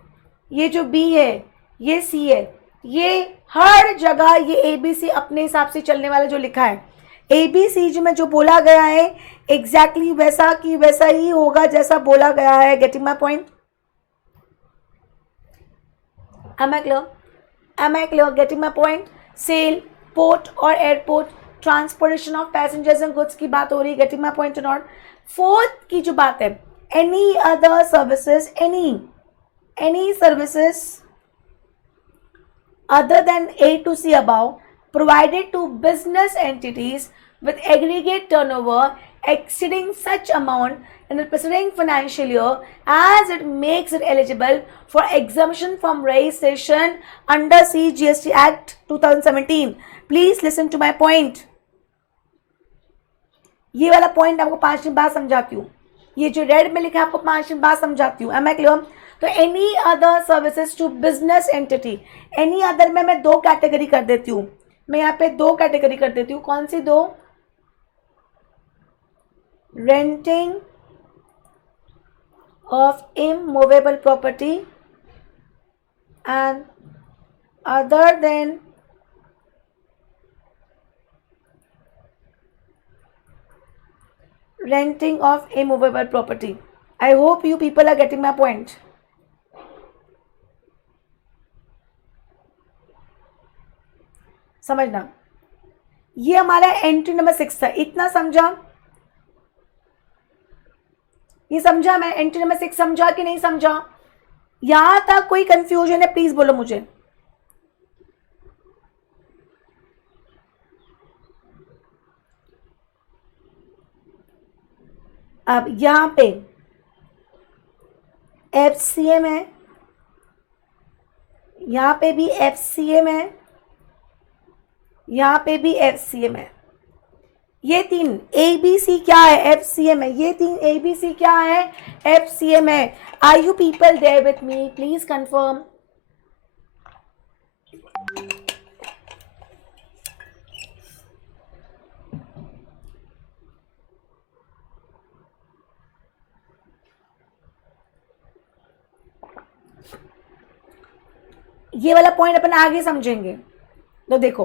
ये जो बी है, ये सी है, ये हर जगह ये ए बी सी अपने हिसाब से चलने वाला जो लिखा है, ए बी सी जो में जो बोला गया है एग्जैक्टली वैसा कि वैसा ही होगा जैसा बोला गया है. Getting my point? Am I clear? Am I clear? Getting my point? Sale, port और airport, transportation of passengers and goods की बात हो रही है. Getting my point or not? Fourth की जो बात है, any other services, any services other than A to C above provided to business entities with aggregate turnover exceeding such amount in the preceding financial year as it makes it eligible for exemption from registration under CGST Act 2017. Please listen to my point. ये वाला point आपको 5 दिन बाद समझाती हूँ. ये जो red में लिखा है आपको 5 दिन बाद समझाती हूँ. Am I clear? तो any other services to business entity, any other में मैं 2 कैटेगरी कर देती हूँ. मैं यहाँ पे 2 कैटेगरी कर देती हूँ. कौन सी 2? Renting of immovable property and other then renting of immovable property. I hope you people are getting my point. समझना, ये हमारा एंट्री नंबर 6 था. इतना समझा? ये समझा? मैं एंट्री नंबर 6 समझा कि नहीं समझा? यहां तक कोई कंफ्यूजन है प्लीज बोलो मुझे. अब यहां पे FCM है, यहां पे भी FCM है, यहां पे भी FCM है. ये 3 ABC क्या है? FCM है. ये 3 ABC क्या है? FCM है. Are you people there with me? Please confirm. ये वाला पॉइंट अपन आगे समझेंगे. तो देखो,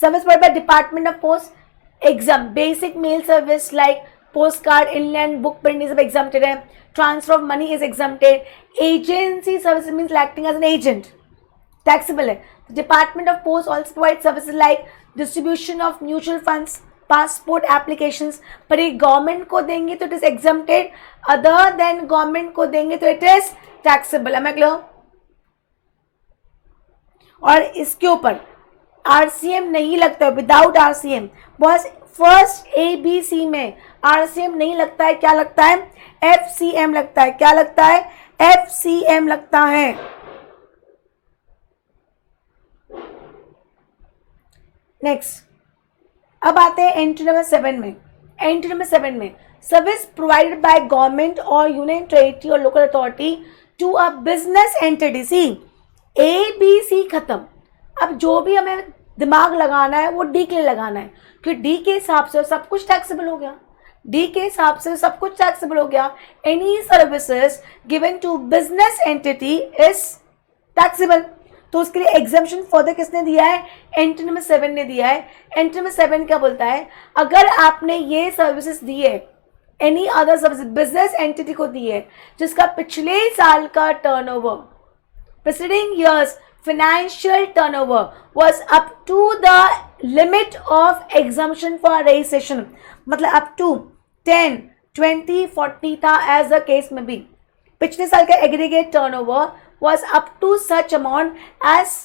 service provide by department of post exam, basic mail service like post card, inland book printing सब एग्जाम्प्टेड है. Transfer of money is exempted. Agency service means acting as an agent, taxable है. Department of post also provide services like distribution of mutual funds, passport applications. पर ये government को देंगे तो it is exempted, other than government को देंगे तो it is taxable. है मैं क्लियर? और इसके ऊपर RCM नहीं लगता है, विदाउट RCM. बस फर्स्ट ABC में RCM नहीं लगता है. क्या लगता है? FCM लगता है. क्या लगता है? FCM लगता है. नेक्स्ट, अब आते हैं एंट्री नंबर 7 में. एंट्री नंबर 7 में सर्विस प्रोवाइडेड बाय गवर्नमेंट और यूनियन टेरिटरी और local authority to a business entity. C ABC खत्म. अब जो भी हमें दिमाग लगाना है वो डी के लिए लगाना है, क्योंकि डी के हिसाब से सब कुछ टैक्सेबल हो गया. डी के हिसाब से सब कुछ टैक्सेबल हो गया. Any services given to business entity is taxable. तो उसके लिए एग्जाम्पशन फर्दर किसने दिया है? एंट्री नंबर 7 ने दिया है. एंट्री नंबर 7 क्या बोलता है? अगर आपने ये सर्विसेज दी है, any other service business entity को दी है जिसका पिछले साल का turnover, preceding year's financial turnover was up to the limit of exemption for registration, मतलब up to 10, 20, 40 था as the case में भी. पिछले साल का aggregate turnover was up to such amount as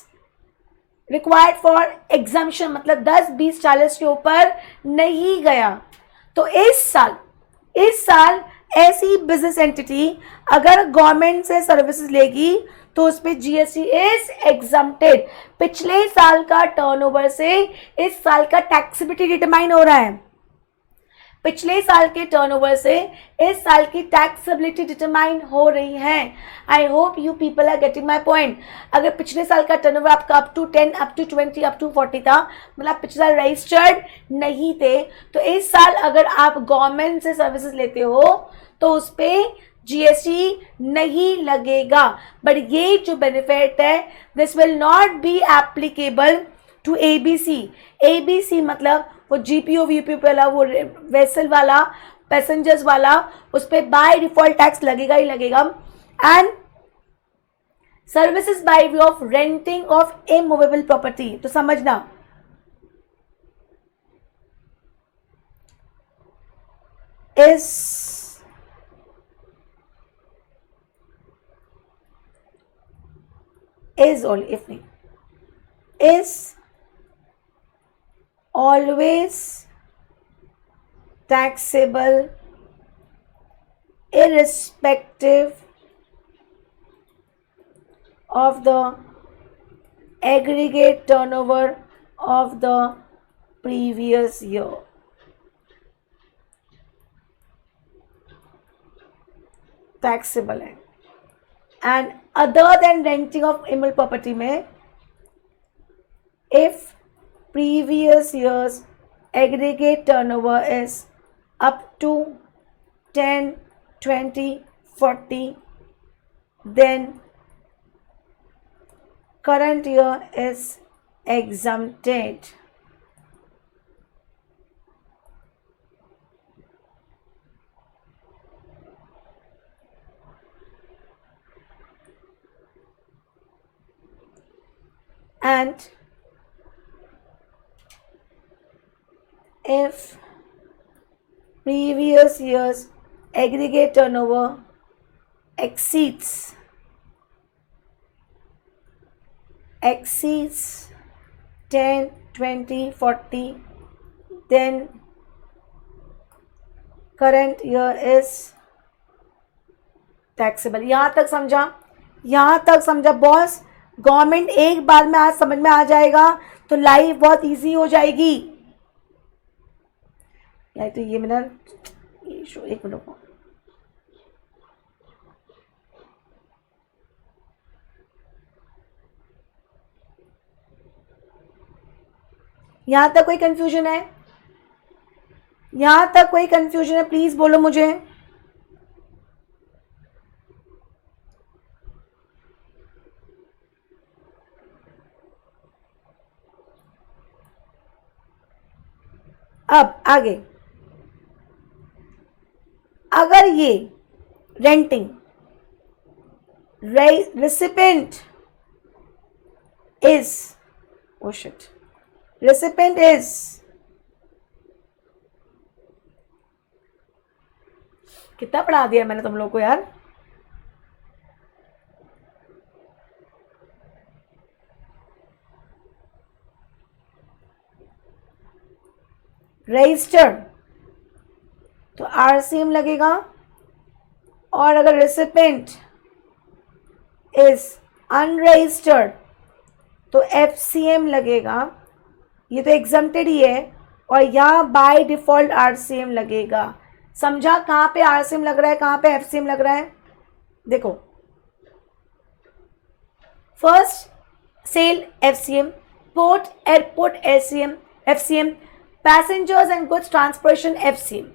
required for exemption, मतलब 10, 20, 40 के ऊपर नहीं गया. तो इस साल ऐसी बिजनेस एंटिटी अगर गवर्नमेंट से सर्विसेज लेगी तो उस पर जीएसटी इज एग्जम्प्टेड। पिछले साल का टर्नओवर से इस साल का टैक्सेबिलिटी डिटरमाइन हो रहा है, पिछले साल के टर्नओवर से इस साल की टैक्सेबिलिटी डिटरमाइन हो रही है। I hope you people are getting my point. अगर पिछले साल का टर्नओवर आपका up to 10, up to 20, up to 40 था, मतलब पिछले साल रजिस्टर्ड नहीं थे, तो इस साल अगर आप गवर्नमेंट से सर्विसेज लेते हो तो उस पर जीएसटी नहीं लगेगा। बट ये जो बेनिफिट है this will not be applicable to ABC. ABC मतलब वो जीपीओ वीपीओ वाला, वो वेसल वाला, पैसेंजर्स वाला, उस पर बाय डिफॉल्ट टैक्स लगेगा ही लगेगा। And services by way of renting of immovable property, तो समझना is only if नहीं, is always taxable irrespective of the aggregate turnover of the previous year. Taxable है। And other than renting of immovable property में, if previous year's aggregate turnover is up to 10, 20, 40, then current year is exempted. And if previous year's aggregate turnover exceeds 10, 20, 40, then current year is taxable। यहाँ तक समझा? यहाँ तक समझा boss? Government एक बार में आज समझ में आ जाएगा तो लाइफ बहुत इजी हो जाएगी। यार तो ये मेरा एक मिनट, यहां तक कोई कंफ्यूजन है? यहां तक कोई कंफ्यूजन है? प्लीज बोलो मुझे। अब आगे, अगर ये renting recipient is, oh shit, recipient is कितना पढ़ा दिया मैंने तुम लोग को यार। रजिस्टर्ड तो आरसीएम लगेगा, और अगर रिसिपेंट इज अनरजिस्टर्ड तो एफसीएम लगेगा। ये तो एग्जम्प्टेड ही है, और यहाँ बाय डिफॉल्ट आरसीएम लगेगा। समझा कहाँ पे आरसीएम लग रहा है, कहाँ पे एफसीएम लग रहा है? देखो, first cell FCM, port airport FCM, passengers and goods transportation FCM.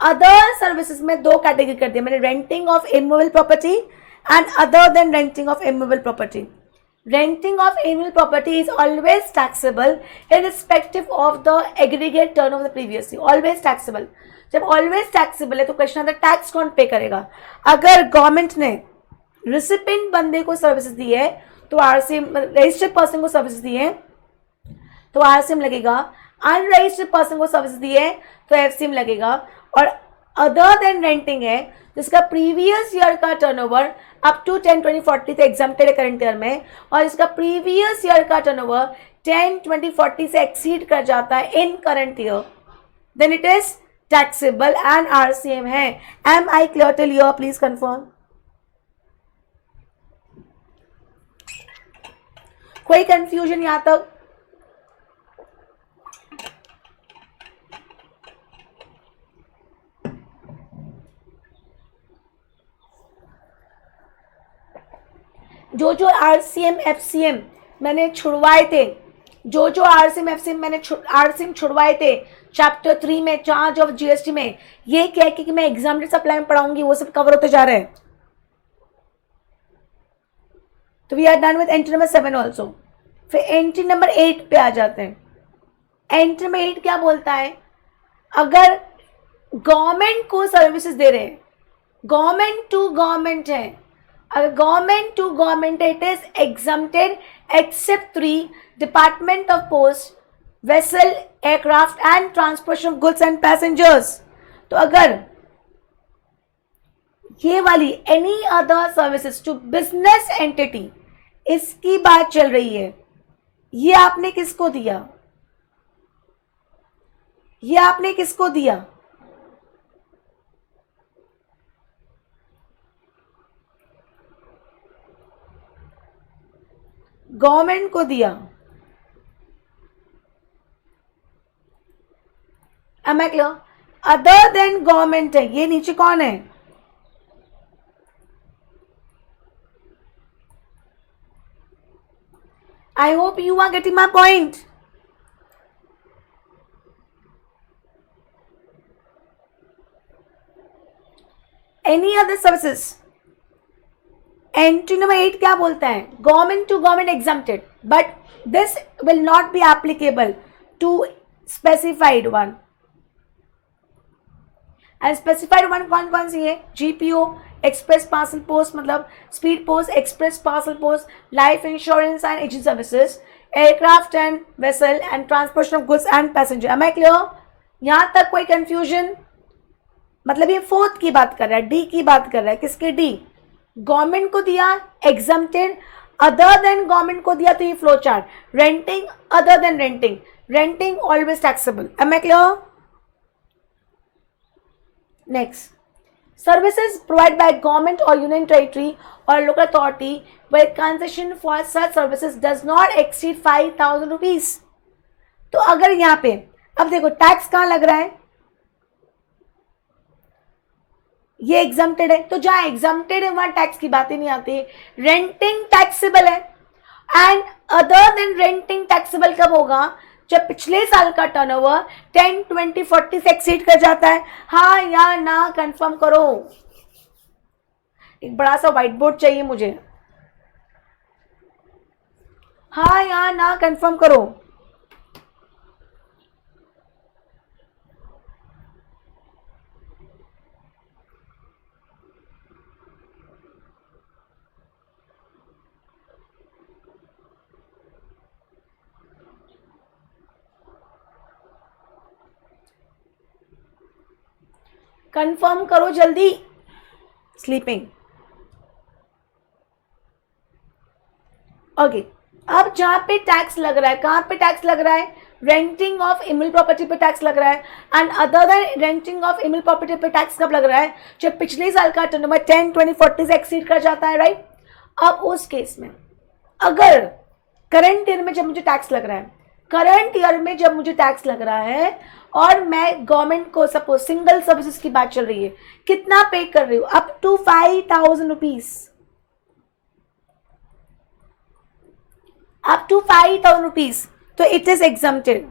Other services में दो कैटेगरी कर दिया मैंने, renting of immovable property and other than renting of immovable property. Renting of immovable property is always taxable irrespective of the aggregate turn of the previous year. Always taxable. जब always taxable है तो question आता है tax कौन पे करेगा? अगर government ने रिसिपेंट बंदे को सर्विसेज दी है तो आरसीएम, रजिस्टर्ड पर्सन को सर्विसेज दी है तो आरसीएम लगेगा, अनरजिस्टर्ड पर्सन को सर्विस दी है तो एफसीएम लगेगा, और अदर देन रेंटिंग है जिसका प्रीवियस ईयर का टर्नओवर अप टू 10, 20, 40 से एग्जम्प्टेड है करंट ईयर में, और इसका प्रीवियस ईयर का टर्नओवर 10, 20, 40 से एक्सीड कर जाता है in current year, then it is taxable and RCM है. Am I clear till here? Please confirm. कोई कंफ्यूजन यहां तक? जो आरसीएम एफसीएम मैंने छुड़वाए थे, जो आरसीएम एफसीएम मैंने आरसीएम छुड़वाए थे चैप्टर 3 में, चार्ज ऑफ जीएसटी में, ये कह के कि मैं एग्जामिनेटर सप्लाई में पढ़ाऊंगी, वो सब कवर होते जा रहे हैं. तो we are done with entry number 7 also. फिर एंट्री नंबर 8 पे आ जाते हैं. एंट्री नंबर 8 क्या बोलता है? अगर गवर्नमेंट को सर्विसेज दे रहे हैं, गवर्नमेंट टू गवर्नमेंट है, अगर government to government it is exempted except 3 department of post, vessel, aircraft and transportation of goods and passengers. तो अगर ये वाली any other services to business entity, इसकी बात चल रही है, ये आपने किसको दिया? ये आपने किसको दिया? गवर्नमेंट को दिया. Am I clear? Other than government है, ये नीचे कौन है? I hope you are getting my point. Any other services? Entry number 8 क्या बोलता है? Government to government exempted, but this will not be applicable to specified one. And specified one कौन कौन सी है? GPO, एक्सप्रेस पार्सल पोस्ट मतलब speed post, express parcel post, life insurance and agent services, aircraft and vessel and transportation of goods and passenger. Am I clear? यहां तक कोई confusion? मतलब ये फोर्थ की बात कर रहा है, डी की बात कर रहा है. किसके डी? गवर्नमेंट को दिया एग्जम्प्टेड, अदर देन गवर्नमेंट को दिया तो ये flow chart. Renting, other than renting, renting always taxable. Am I clear? Next, services provided by government or union territory or local authority where concession for such services does not exceed 5,000 rupees. तो अगर यहाँ पे अब देखो tax कहाँ लग रहा है? ये एग्जम्प्टेड है, तो जहाँ एग्जम्प्टेड है वहां टैक्स की बात ही नहीं आती. रेंटिंग टैक्सेबल है and other than renting taxable कब होगा? जब पिछले साल का टर्नओवर 10, 20, 40 से एक्सीड कर जाता है. हाँ या ना कंफर्म करो. एक बड़ा सा व्हाइट बोर्ड चाहिए मुझे. हाँ या ना कंफर्म करो. कंफर्म करो जल्दी. स्लीपिंग. ओके, अब जहां पे टैक्स लग रहा है, कहां पे टैक्स लग रहा है? रेंटिंग ऑफ इमल प्रॉपर्टी पे टैक्स लग रहा है. And other than renting of email property पे टैक्स कब लग रहा है? जब पिछले साल का टर्नओवर 10, 20, 40 से एक्सीड कर जाता है, राइट? अब उस केस में अगर करंट ईयर में जब मुझे टैक्स लग रहा है, करंट ईयर में जब मुझे टैक्स लग रहा है और मैं गवर्नमेंट को सपोज सिंगल सर्विसेज की बात चल रही है, कितना पे कर रही हूँ? Up to 5,000 rupees. Up to 5,000 rupees, तो इट इज एग्जम्प्टेड.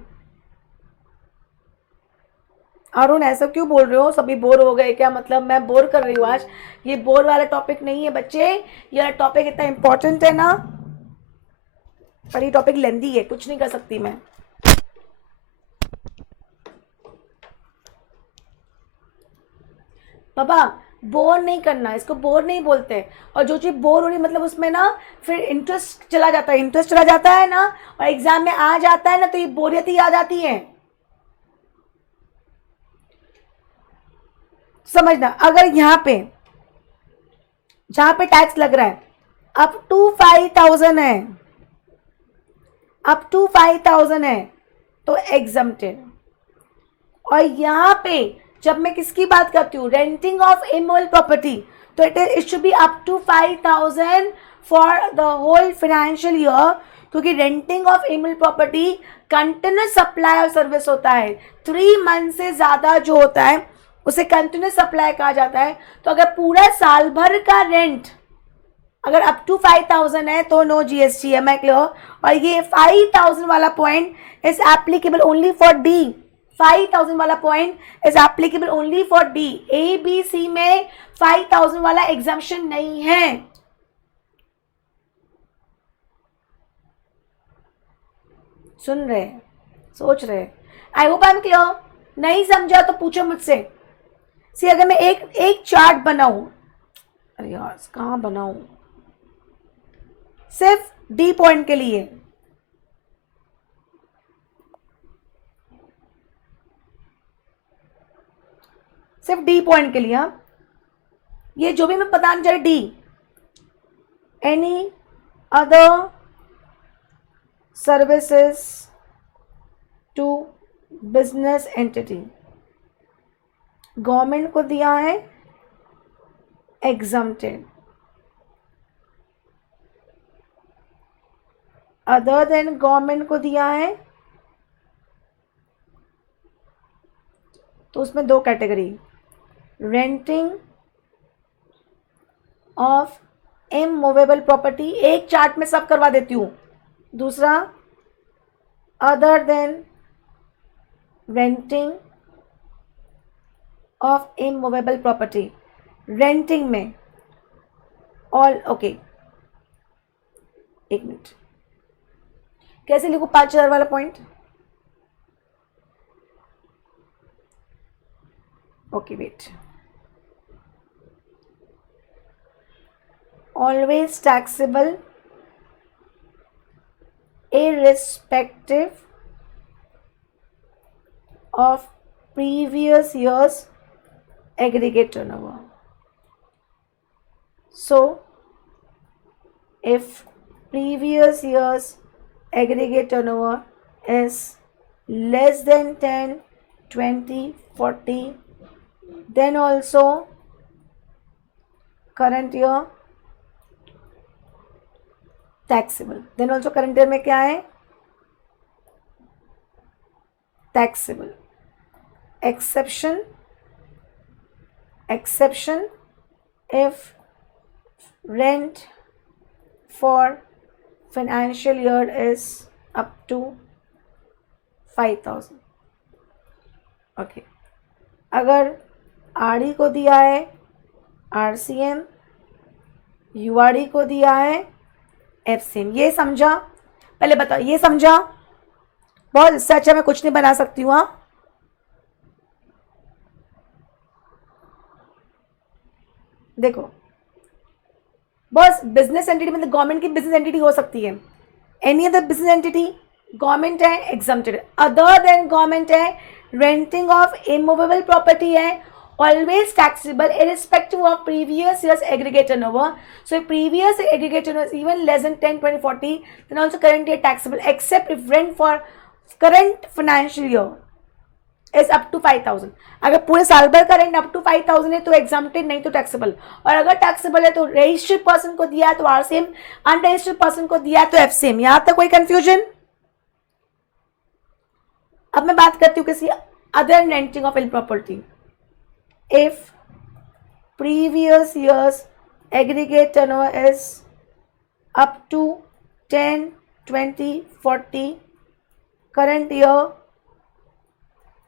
अरुण ऐसा क्यों बोल रहे हो? सभी बोर हो गए क्या? मतलब मैं बोर कर रही हूँ आज? ये बोर वाला टॉपिक नहीं है बच्चे. ये टॉपिक इतना इंपॉर्टेंट है ना, पर ये टॉपिक लेंदी है, कुछ नहीं कर सकती मैं. बाबा बोर नहीं करना, इसको बोर नहीं बोलते. और जो चीज बोर हो रही मतलब उसमें ना फिर इंटरेस्ट चला जाता है. इंटरेस्ट चला जाता है ना और एग्जाम में आ जाता है ना, तो ये बोरियत ही आ जाती है. समझना. अगर यहाँ पे जहां पे टैक्स लग रहा है अप टू 5,000 है, अप टू 5,000 है तो एग्जम्प्टेड. और यहाँ पे जब मैं किसकी बात करती हूँ, रेंटिंग ऑफ इमोबल प्रॉपर्टी, तो it should be up to 5,000 for the whole financial year, क्योंकि renting of immovable property continuous supply और सर्विस होता है. 3 मंथ से ज़्यादा जो होता है उसे कंटिन्यूस सप्लाई कहा जाता है. तो अगर पूरा साल भर का रेंट अगर अप टू 5,000 है तो no GST. Am I clear? और ये 5,000 वाला point is applicable only for D. 5,000 वाला point is applicable only for D. A B C में 5,000 वाला एग्जाम्पशन नहीं है. सुन रहे, सोच रहे? आई होप आई एम क्लियर. नहीं समझा तो पूछो मुझसे. सी अगर मैं एक चार्ट बनाऊं, अरे यार कहाँ बनाऊं, सिर्फ डी पॉइंट के लिए, सिर्फ डी पॉइंट के लिए. हाँ, ये जो भी मैं बताने जा रही D, any other services to business entity, government को दिया है एग्जम्प्टेड, अदर देन गवर्नमेंट को दिया है, तो उसमें 2 category, renting of immovable property, एक चार्ट में सब करवा देती हूँ. दूसरा other than renting of immovable property. Renting में ऑल ओके. एक मिनट, कैसे लिखूं 5,000 वाला point? Okay wait. Always taxable irrespective of previous year's aggregate turnover. So, if previous year's aggregate turnover is less than 10, 20, 40, then also current year taxable. Then also current year में क्या है? Taxable. Exception if rent for financial year is up to 5,000. Okay. अगर RD को दिया है RCM, यूआरडी को दिया है एफसीएम. ये समझा? पहले बताओ, ये समझा? बहुत इससे अच्छा मैं कुछ नहीं बना सकती हूँ. हाँ, देखो बस बिजनेस एंटिटी मतलब गवर्नमेंट की बिजनेस एंटिटी हो सकती है. Any other business entity government है एग्जम्प्टेड, अदर देन गवर्नमेंट है, रेंटिंग ऑफ इमूवेबल प्रॉपर्टी है, always taxable irrespective of previous year's aggregate turnover. So if previous aggregate turnover is even less than 10, 20, 40, then also current year taxable except if rent for current financial year is up to 5,000. अगर पूरे साल भर का rent up to 5,000 है तो exempted, नहीं तो taxable. और अगर टैक्सेबल है तो रजिस्टर्ड पर्सन को दिया तो आरसीएम, अनरजिस्टर्ड पर्सन को दिया तो एफसीएम. यहां तक कोई कंफ्यूजन? अब मैं बात करती हूँ किसी other renting of ill property. If previous year's aggregate turnover is up to 10, 20, 40, current year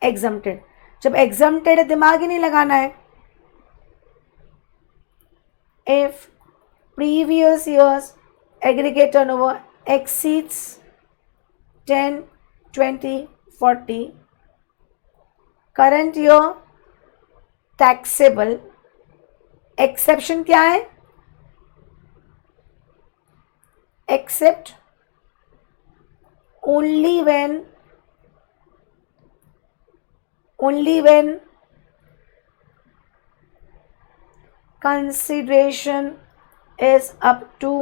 exempted. जब exempted है दिमाग ही नहीं लगाना है. If previous year's aggregate turnover exceeds 10, 20, 40, current year taxable. Exception क्या है? Except only when consideration is up to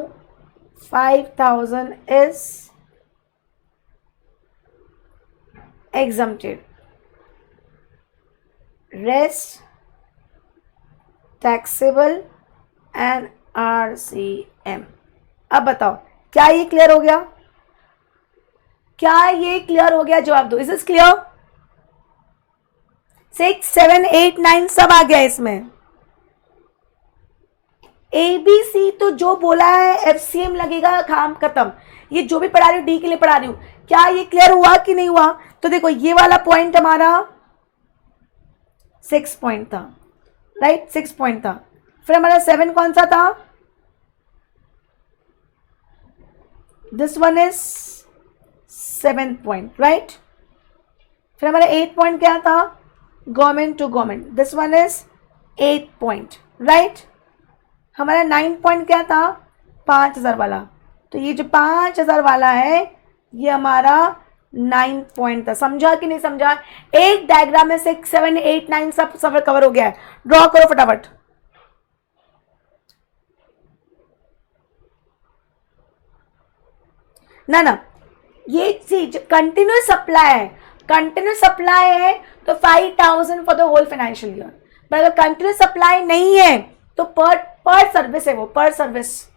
5,000 is exempted. Rest, taxable and RCM. अब बताओ क्या ये क्लियर हो गया? क्या ये क्लियर हो गया? जवाब दो. Is this clear? 6, 7, 8, 9 सब आ गया इसमें. ABC तो जो बोला है FCM लगेगा, काम खत्म. ये जो भी पढ़ा रही हूँ डी के लिए पढ़ा रही हूँ. क्या ये क्लियर हुआ कि नहीं हुआ? तो देखो ये वाला पॉइंट हमारा 6 पॉइंट था, राइट? 6 पॉइंट था. फिर हमारा 7 कौन सा था? This one is 7 point, right? फिर हमारा 8 पॉइंट क्या था? Government to government. This one is 8 point, right? हमारा 9 पॉइंट क्या था? 5000 वाला. तो ये जो 5000 वाला है ये हमारा 9 पॉइंट था. समझा कि नहीं समझा? एक डायग्राम में 6, 7, 8, 9 सब कवर हो गया है. ड्रॉ करो फटाफट. ना ये चीज कंटिन्यूस सप्लाई है. कंटिन्यूस सप्लाई है तो 5000 for the whole financial year. पर अगर कंटिन्यूस सप्लाई नहीं है तो पर सर्विस है, वो पर सर्विस.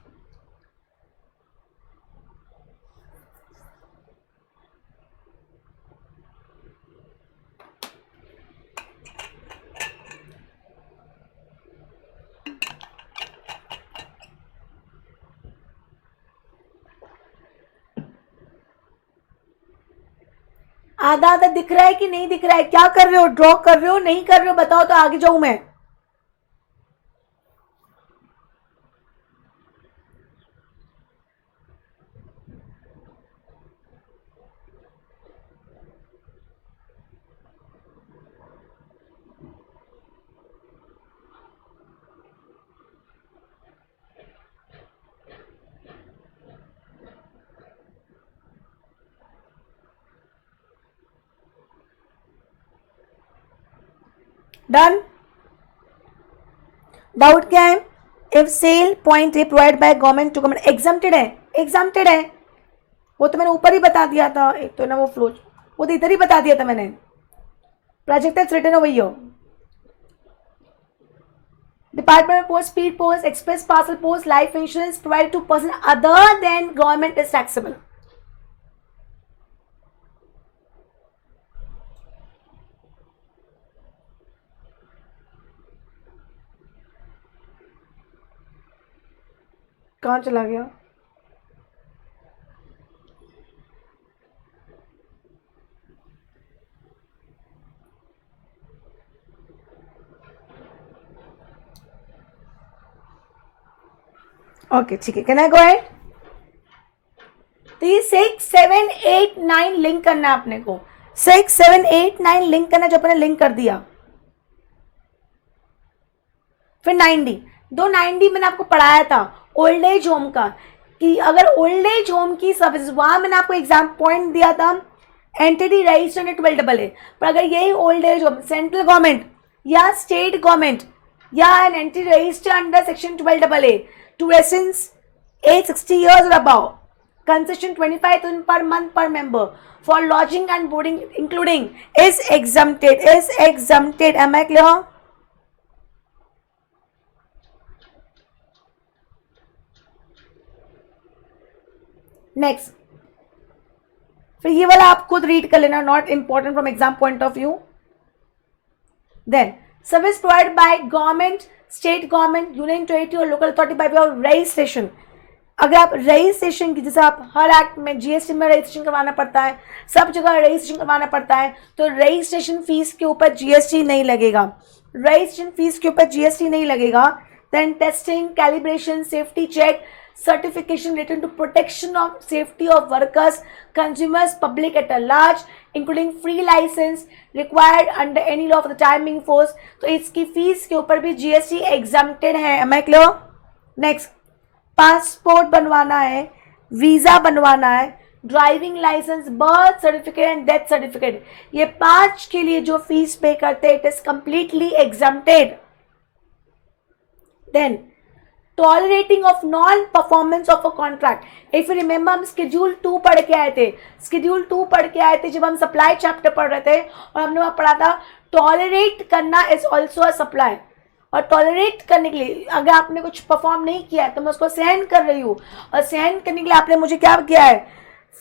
आधा आधा दिख रहा है कि नहीं दिख रहा है? क्या कर रहे हो? ड्रॉ कर रहे हो, नहीं कर रहे हो? बताओ तो आगे जाऊं मैं. डन? डाउट क्या है? If cell point A provide by government to government exempted है. एग्जम्प्टेड है वो तो मैंने ऊपर ही बता दिया था. एक तो ना वो फ्लो, वो तो इधर ही बता दिया था मैंने. Project is written over here. Department Post, Speed Post, Express Parcel Post, life insurance provided to person other than government is taxable. कहाँ चला गया? ओके ठीक है. Can I go ahead? तो ये 6, 7, 8, 9 लिंक करना है अपने को. 6, 7, 8, 9 लिंक करना, जो अपने लिंक कर दिया. फिर 9D. 9D मैंने आपको पढ़ाया था ओल्ड एज होम का, कि अगर ओल्ड एज होम की सर्विस, वहां मैंने आपको एग्जाम पॉइंट दिया था एंटिटी रजिस्टर्ड 12AA. पर अगर यही old age home central government या स्टेट गवर्नमेंट या an entity registered under section 12AA to residents age 60 years or above, concession 25,000 per month per member for lodging and boarding including is exempted. Is exempted. Am I clear? Next. फिर ये वाला आप खुद read कर लेना, not important from exam point of view. Then service provide by government, state government, union territory और local authority by way of registration. अगर आप रजिस्ट्रेशन की, जैसे आप हर एक्ट में जीएसटी में रजिस्ट्रेशन करवाना पड़ता है, सब जगह रजिस्ट्रेशन करवाना पड़ता है, तो रजिस्ट्रेशन फीस के ऊपर जीएसटी नहीं लगेगा. रजिस्ट्रेशन फीस के ऊपर जीएसटी नहीं लगेगा. Then testing, calibration, safety check, certification related to protection of safety of workers, consumers, public at a large, including free license required under any law of the timing force. तो इसकी fees के ऊपर भी GST exempted है. Am I clear? Next. Passport बनवाना है, visa बनवाना है, driving licence, birth certificate and death certificate, ये 5 के लिए जो फीस पे करते हैं it is completely exempted. Then tolerating of non performance of a contract. If you remember हम स्केड्यूल 2 पढ़ के आए थे, स्केड्यूल 2 पढ़ के आए थे जब हम सप्लाई चैप्टर पढ़ रहे थे, और हमने वहाँ पढ़ा था टॉलरेट करना इज ऑल्सो अ सप्लाई। और टॉलरेट करने के लिए अगर आपने कुछ परफॉर्म नहीं किया है तो मैं उसको सहन कर रही हूँ, और सहन करने के लिए आपने मुझे क्या किया है,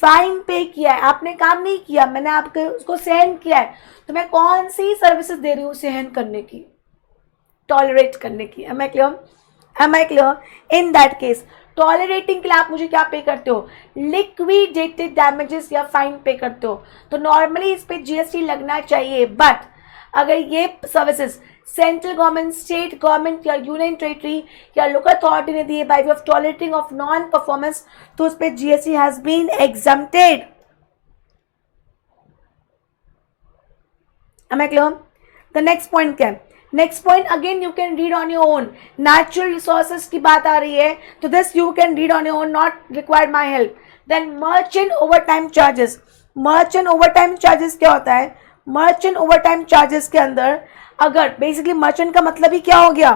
फाइन पे किया है। आपने काम नहीं किया, मैंने आपके उसको सहन किया है, तो मैं कौन सी सर्विसेज दे रही हूँ सहन करने की, टॉलरेट करने की। Am I clear? Am I clear? In that case tolerating के लिए आप मुझे क्या पे करते हो, लिक्विडेटेड डैमेजेस या फाइन पे करते हो। तो नॉर्मली इस पे जीएसटी लगना चाहिए, बट अगर ये services central government, state government या यूनियन टेरिटरी या लोकल अथॉरिटी ने दिए by way of tolerating of non performance, तो उस पे GST has been exempted. Am I clear? The next point क्या है? Next point again you can read on your own. Natural resources की बात आ रही है, तो this you can read on your own, not required my help. Then merchant overtime charges. Merchant overtime charges क्या होता है? Merchant overtime charges के अंदर अगर बेसिकली मर्चेंट का मतलब ही क्या हो गया,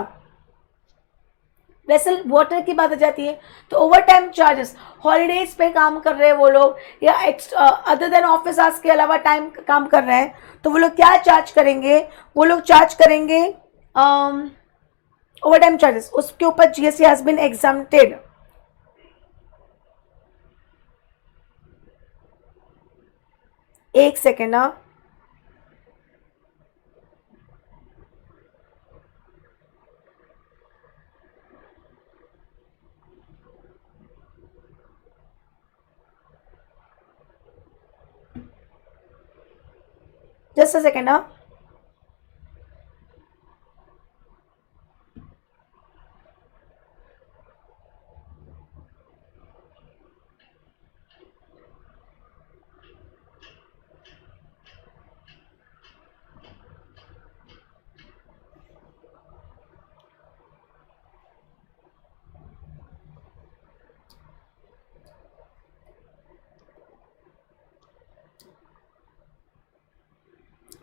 वेसल वाटर की बात आ जाती है, तो ओवर टाइम चार्जेस, हॉलीडेज पे काम कर रहे हैं वो लोग या अदर देन ऑफिस आवर्स के अलावा टाइम काम कर रहे हैं, तो वो लोग क्या चार्ज करेंगे, वो लोग चार्ज करेंगे ओवर टाइम चार्जेस, उसके ऊपर जीएसटी हैज बीन एग्जम्प्टेड। एक सेकेंड ना, just a second now.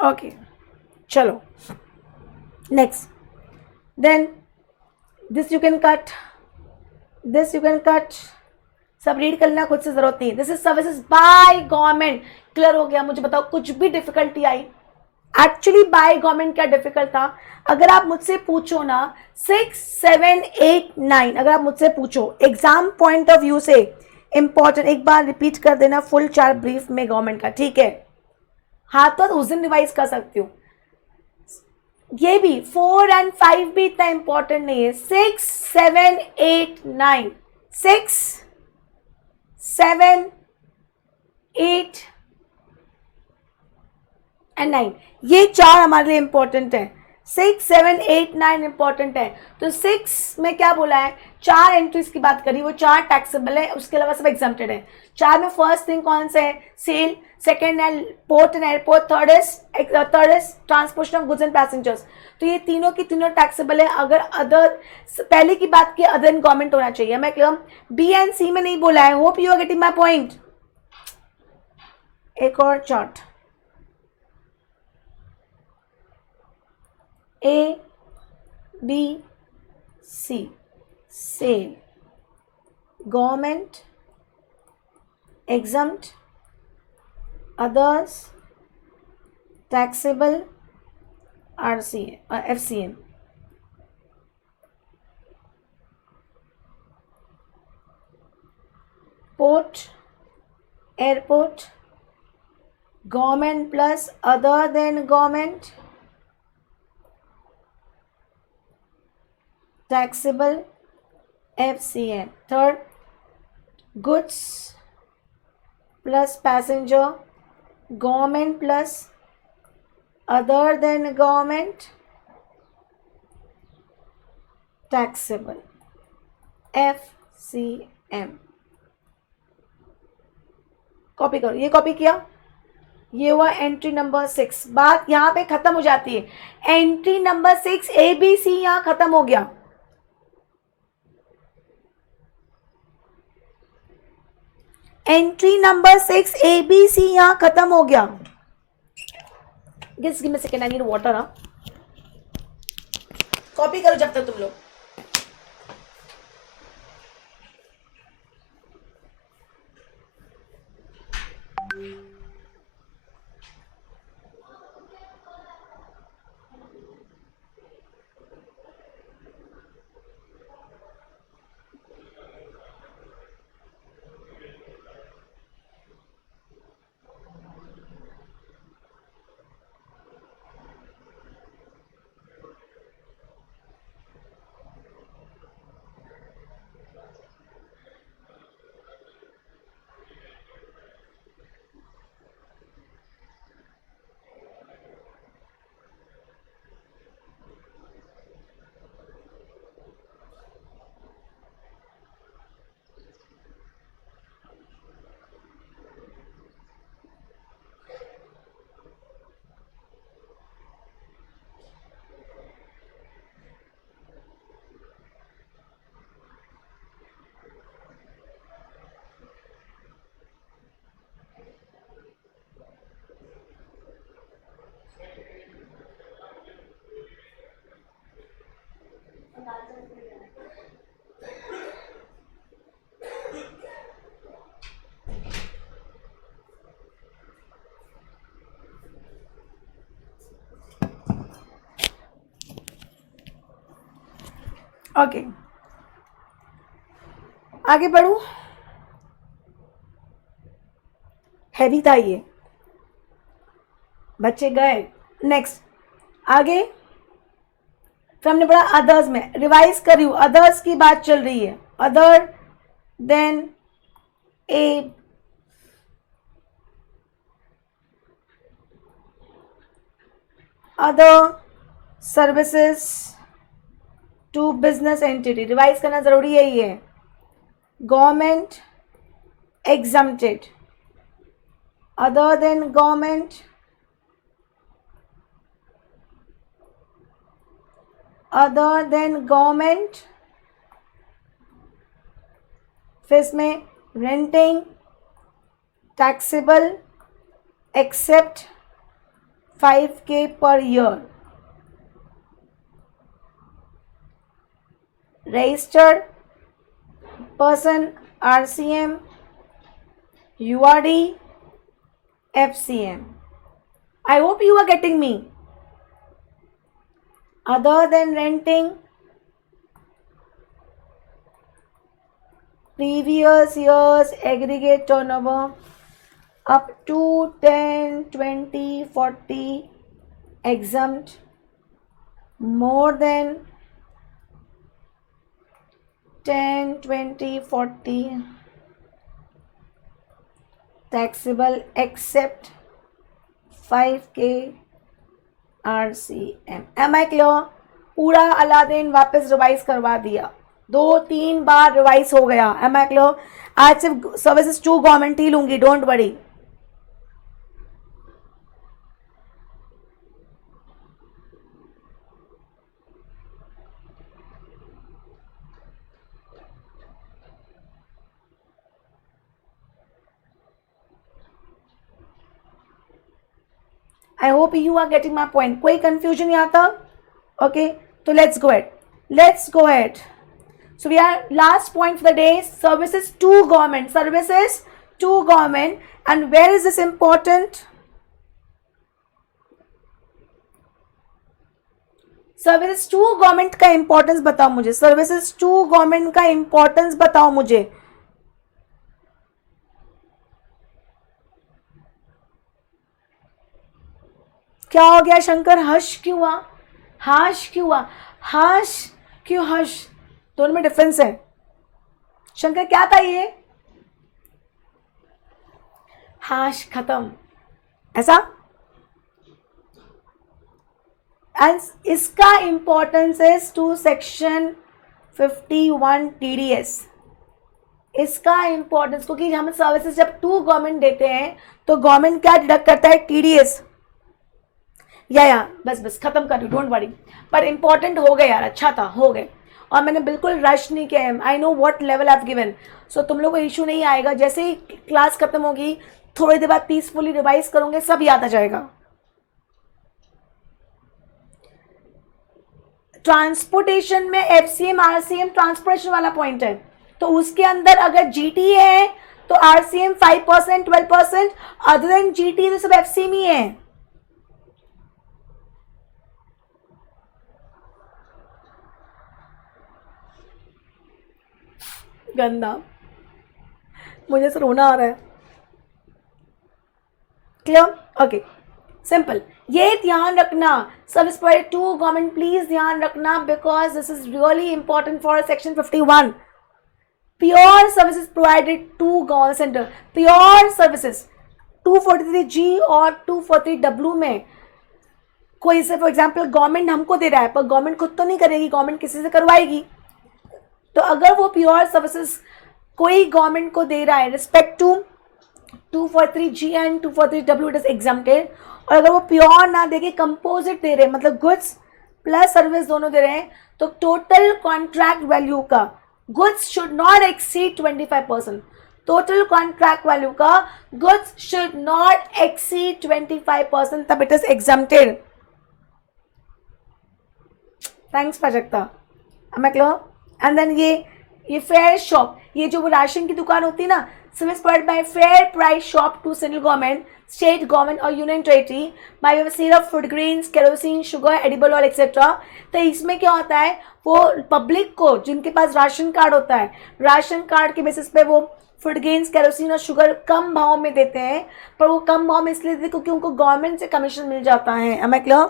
Okay, chalo, next, then this you can cut, this you can cut, सब रीड करना खुद से जरूरत नहीं। This is services by government. Clear हो गया? मुझे बताओ कुछ भी difficulty I? Actually by government क्या डिफिकल्ट था? अगर आप मुझसे पूछो ना 6, 7, 8, 9, अगर आप मुझसे पूछो एग्जाम पॉइंट ऑफ व्यू से इंपॉर्टेंट, एक बार रिपीट कर देना फुल चार्ट ब्रीफ में गवर्नमेंट का, ठीक है? हाँ तो उस दिन रिवाइज कर सकती हूँ। ये भी 4 and 5 भी इतना इंपॉर्टेंट नहीं है। 6, 7, 8, 9, 6, 7, 8 and 9, ये चार हमारे लिए इंपॉर्टेंट है। 6, 7, 8, 9 इंपॉर्टेंट है। तो 6 में क्या बोला है, 4 एंट्रीज की बात करी, वो 4 टैक्सेबल है, उसके अलावा सब एग्जम्प्टेड है। 4 में फर्स्ट थिंग कौन सा है, सेल, सेकेंड है port and airport, third is transportation of goods and passengers. तो ये तीनों की तीनों टैक्सेबल है। अगर अदर, पहले की बात की अदर गवर्नमेंट होना चाहिए, मैं क्लियर? बी एंड सी में नहीं बोला है। Hope you are getting my point. एक और chart, A, B, C, sale, government, exempt, others, taxable, RCM, FCM. Port, airport, government plus other than government, taxable, FCM. Third, goods plus passenger, government plus other than government, taxable, FCM. Copy करो, ये copy किया, ये हुआ entry number 6। बात यहाँ पे खत्म हो जाती है। एंट्री नंबर 6 ABC यहाँ खत्म हो गया। एंट्री नंबर 6 ABC यहाँ खत्म हो गया। Give me second, I need water. Copy करो जब तक तुम लोग। ओके, आगे बढ़ू, हैवी था ये, बच्चे गए। नेक्स्ट आगे, फिर हमने पढ़ा अदर्स में, रिवाइज कर रही हूँ, अदर्स की बात चल रही है। Other than a, other services to business entity, revise करना जरूरी है ये। Government exempted, other than government, other than government, फिर इसमें renting taxable except 5K per year, registered person RCM, URD, FCM. I hope you are getting me. Other than renting, previous years aggregate turnover up to 10, 20, 40 exempt, more than 10, 20, 40 taxable except 5K RCM. Am I clear? पूरा Aladdin वापस revise करवा दिया, 2-3 बार revise हो गया। Am I clear? आज सिर्फ services to government ही लूंगी, don't worry. I hope you are getting my point. कोई confusion यहाँ तक? Okay, so let's go ahead. Let's go ahead. So we are last point for the day, services to government. Services to government. And where is this important? Services to government का importance बताओ मुझे. Services to government का importance बताओ मुझे. क्या हो गया Shankar? Hush क्यों हुआ? हाश क्यों हुआ? हाश क्यों? हश, दोनों में डिफरेंस है। शंकर क्या था ये? हाश खत्म, ऐसा। एंड इसका importance is to section 51 TDS। इसका इंपॉर्टेंस, क्योंकि हम सर्विसेज जब टू गवर्नमेंट देते हैं तो गवर्नमेंट क्या डिडक्ट करता है? TDS। या बस खत्म कर रही, डोंट वरी। पर इंपॉर्टेंट हो गए यार, अच्छा था, हो गए। और मैंने बिल्कुल रश नहीं किया है। I know what level I have given, so तुम लोग को इशू नहीं आएगा। जैसे ही क्लास खत्म होगी, थोड़ी देर बाद पीसफुली रिवाइज करोगे, सब याद आ जाएगा। ट्रांसपोर्टेशन में FCM RCM ट्रांसपोर्टेशन वाला पॉइंट है, तो उसके अंदर अगर GT है तो RCM 5%, 12%, अदर देन GT तो सब FCM ही है। गंदा, मुझे से रोना आ रहा है। क्लियर? Okay, simple. ये ध्यान रखना, service provided to government, please ध्यान रखना, because this is really important for section 51। Pure services provided to government centre, pure services 243G और 243W में कोई से, फॉर एग्जाम्पल गवर्नमेंट हमको दे रहा है, पर गवर्नमेंट खुद तो नहीं करेगी, गवर्नमेंट किसी से करवाएगी। तो अगर वो प्योर सर्विसेज कोई गवर्नमेंट को दे रहा है respect to 243G and 243W, it is exempted. और अगर वो प्योर ना दे के कंपोजिट दे रहे हैं, मतलब गुड्स प्लस सर्विस दोनों दे रहे हैं, तो टोटल कॉन्ट्रैक्ट वैल्यू का goods should not exceed 25%। Total contract value का गुड्स शुड नॉट एक्सीड 25%, तब it is exempted. Thanks Prajakta, am I clear? And then ये फेयर शॉप, ये जो राशन की दुकान होती है ना, service provided by fair price shop to central government, state government or union territory by way of sale of food grains, kerosene, sugar, edible oil etc. तो इसमें क्या होता है, वो पब्लिक को जिनके पास राशन कार्ड होता है, राशन कार्ड के बेसिस पे वो फूड ग्रेन्स, केरोसिन और शुगर कम भाव में देते हैं, पर वो कम भाव में इसलिए देते हैं क्योंकि उनको गवर्नमेंट से कमीशन मिल जाता है. Am I clear?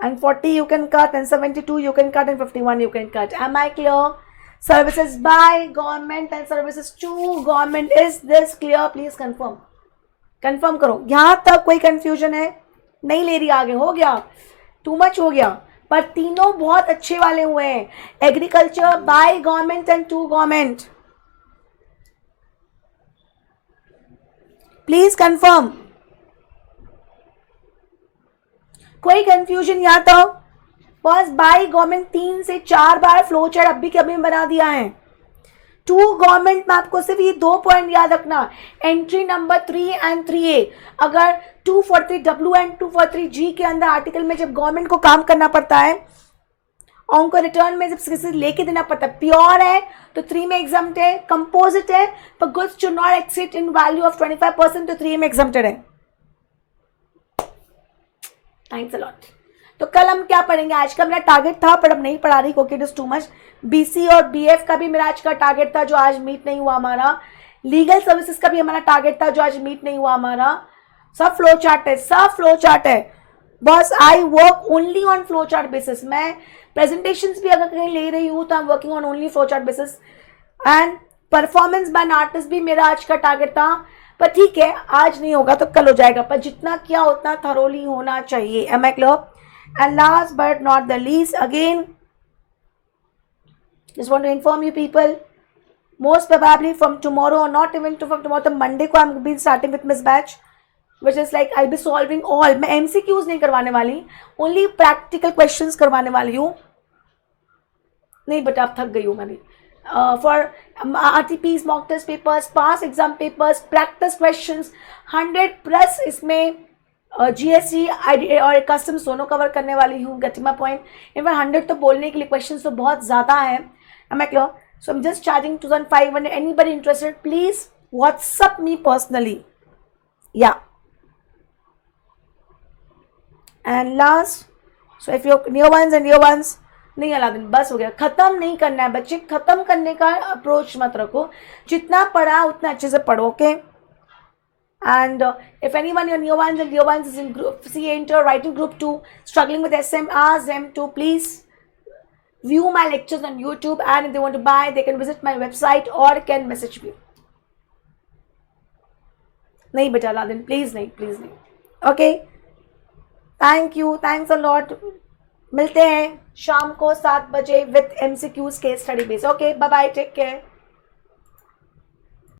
And 40 you can cut, and 72 you can cut, and 51 you can cut. Am I clear? Services by government and services to government. Is this clear? Please confirm. Confirm करो. यहाँ तक कोई confusion है? नहीं ले रही आगे, हो गया, too much हो गया, पर तीनों बहुत अच्छे वाले हुए हैं. Agriculture by government and to government. Please confirm. कोई कंफ्यूजन यहाँ तो बस बाय गवर्नमेंट 3 से 4 बार फ्लो चार्ट अभी के अभी बना दिया है. टू गवर्नमेंट में आपको सिर्फ ये 2 पॉइंट याद रखना, एंट्री नंबर 3 एंड 3A. अगर 243W एंड 243G के अंदर आर्टिकल में जब गवर्नमेंट को काम करना पड़ता है, उनको रिटर्न में जब किसी लेके देना पड़ता है, प्योर है तो 3 में एग्जम्प्ट है, कंपोजिट है पर goods do not exceed in value of 25% तो 3 में एग्जम्प्टेड है. Thanks a lot. तो कल हम क्या पढ़ेंगे, आज का मेरा टारगेट था पर अब नहीं पढ़ा रही क्योंकि it is too much. BC और BF का भी मेरा आज का टारगेट था जो आज मीट नहीं हुआ हमारा. लीगल सर्विसेज का भी हमारा टारगेट था जो आज मीट नहीं हुआ हमारा. सब फ्लो चार्ट है, सब फ्लो चार्ट है. बस I work only on flow chart basis. मैं प्रेजेंटेशंस भी अगर कहीं ले रही हूँ तो I am working on only flow chart basis. And performance by an artist भी मेरा आज का टारगेट था, पर ठीक है आज नहीं होगा तो कल हो जाएगा, पर जितना किया उतना थरोली होना चाहिए. Am I clear? And last but not the least, again just want to inform you people, most probably from tomorrow or not even from tomorrow, तो Monday को I'm be starting with Miss Batch, which is like I'll be solving all. मैं MCQs नहीं करवाने वाली, only practical questions करवाने वाली हूँ. नहीं बेटा अब थक गई हूँ मैं भी. For RTPs, mock test papers, past exam papers, practice questions, 100+ इसमें GST और कस्टम्स दोनों कवर करने वाली हूँ. Getting my point. इनफैक्ट 100 तो बोलने के लिए क्वेश्चंस तो बहुत ज़्यादा हैं. Am I clear? So I'm just charging 2,500. Anybody interested, please WhatsApp me personally. Yeah. And last, so if you're near ones, नहीं अलादीन, बस हो गया, खत्म नहीं करना है बच्चे. खत्म करने का अप्रोच मत रखो, जितना पढ़ा उतना अच्छे से पढ़ो. Okay. And if anyone your near ones is in group C, enter writing group 2, struggling with SM, ask them to please view my lectures on YouTube, and if they want to buy they can visit my website or can message me. नहीं बेटा Aladdin, please नहीं. Okay, thank you, thanks a lot. मिलते हैं शाम को 7 बजे with MCQs case study base. Okay, bye bye, take care.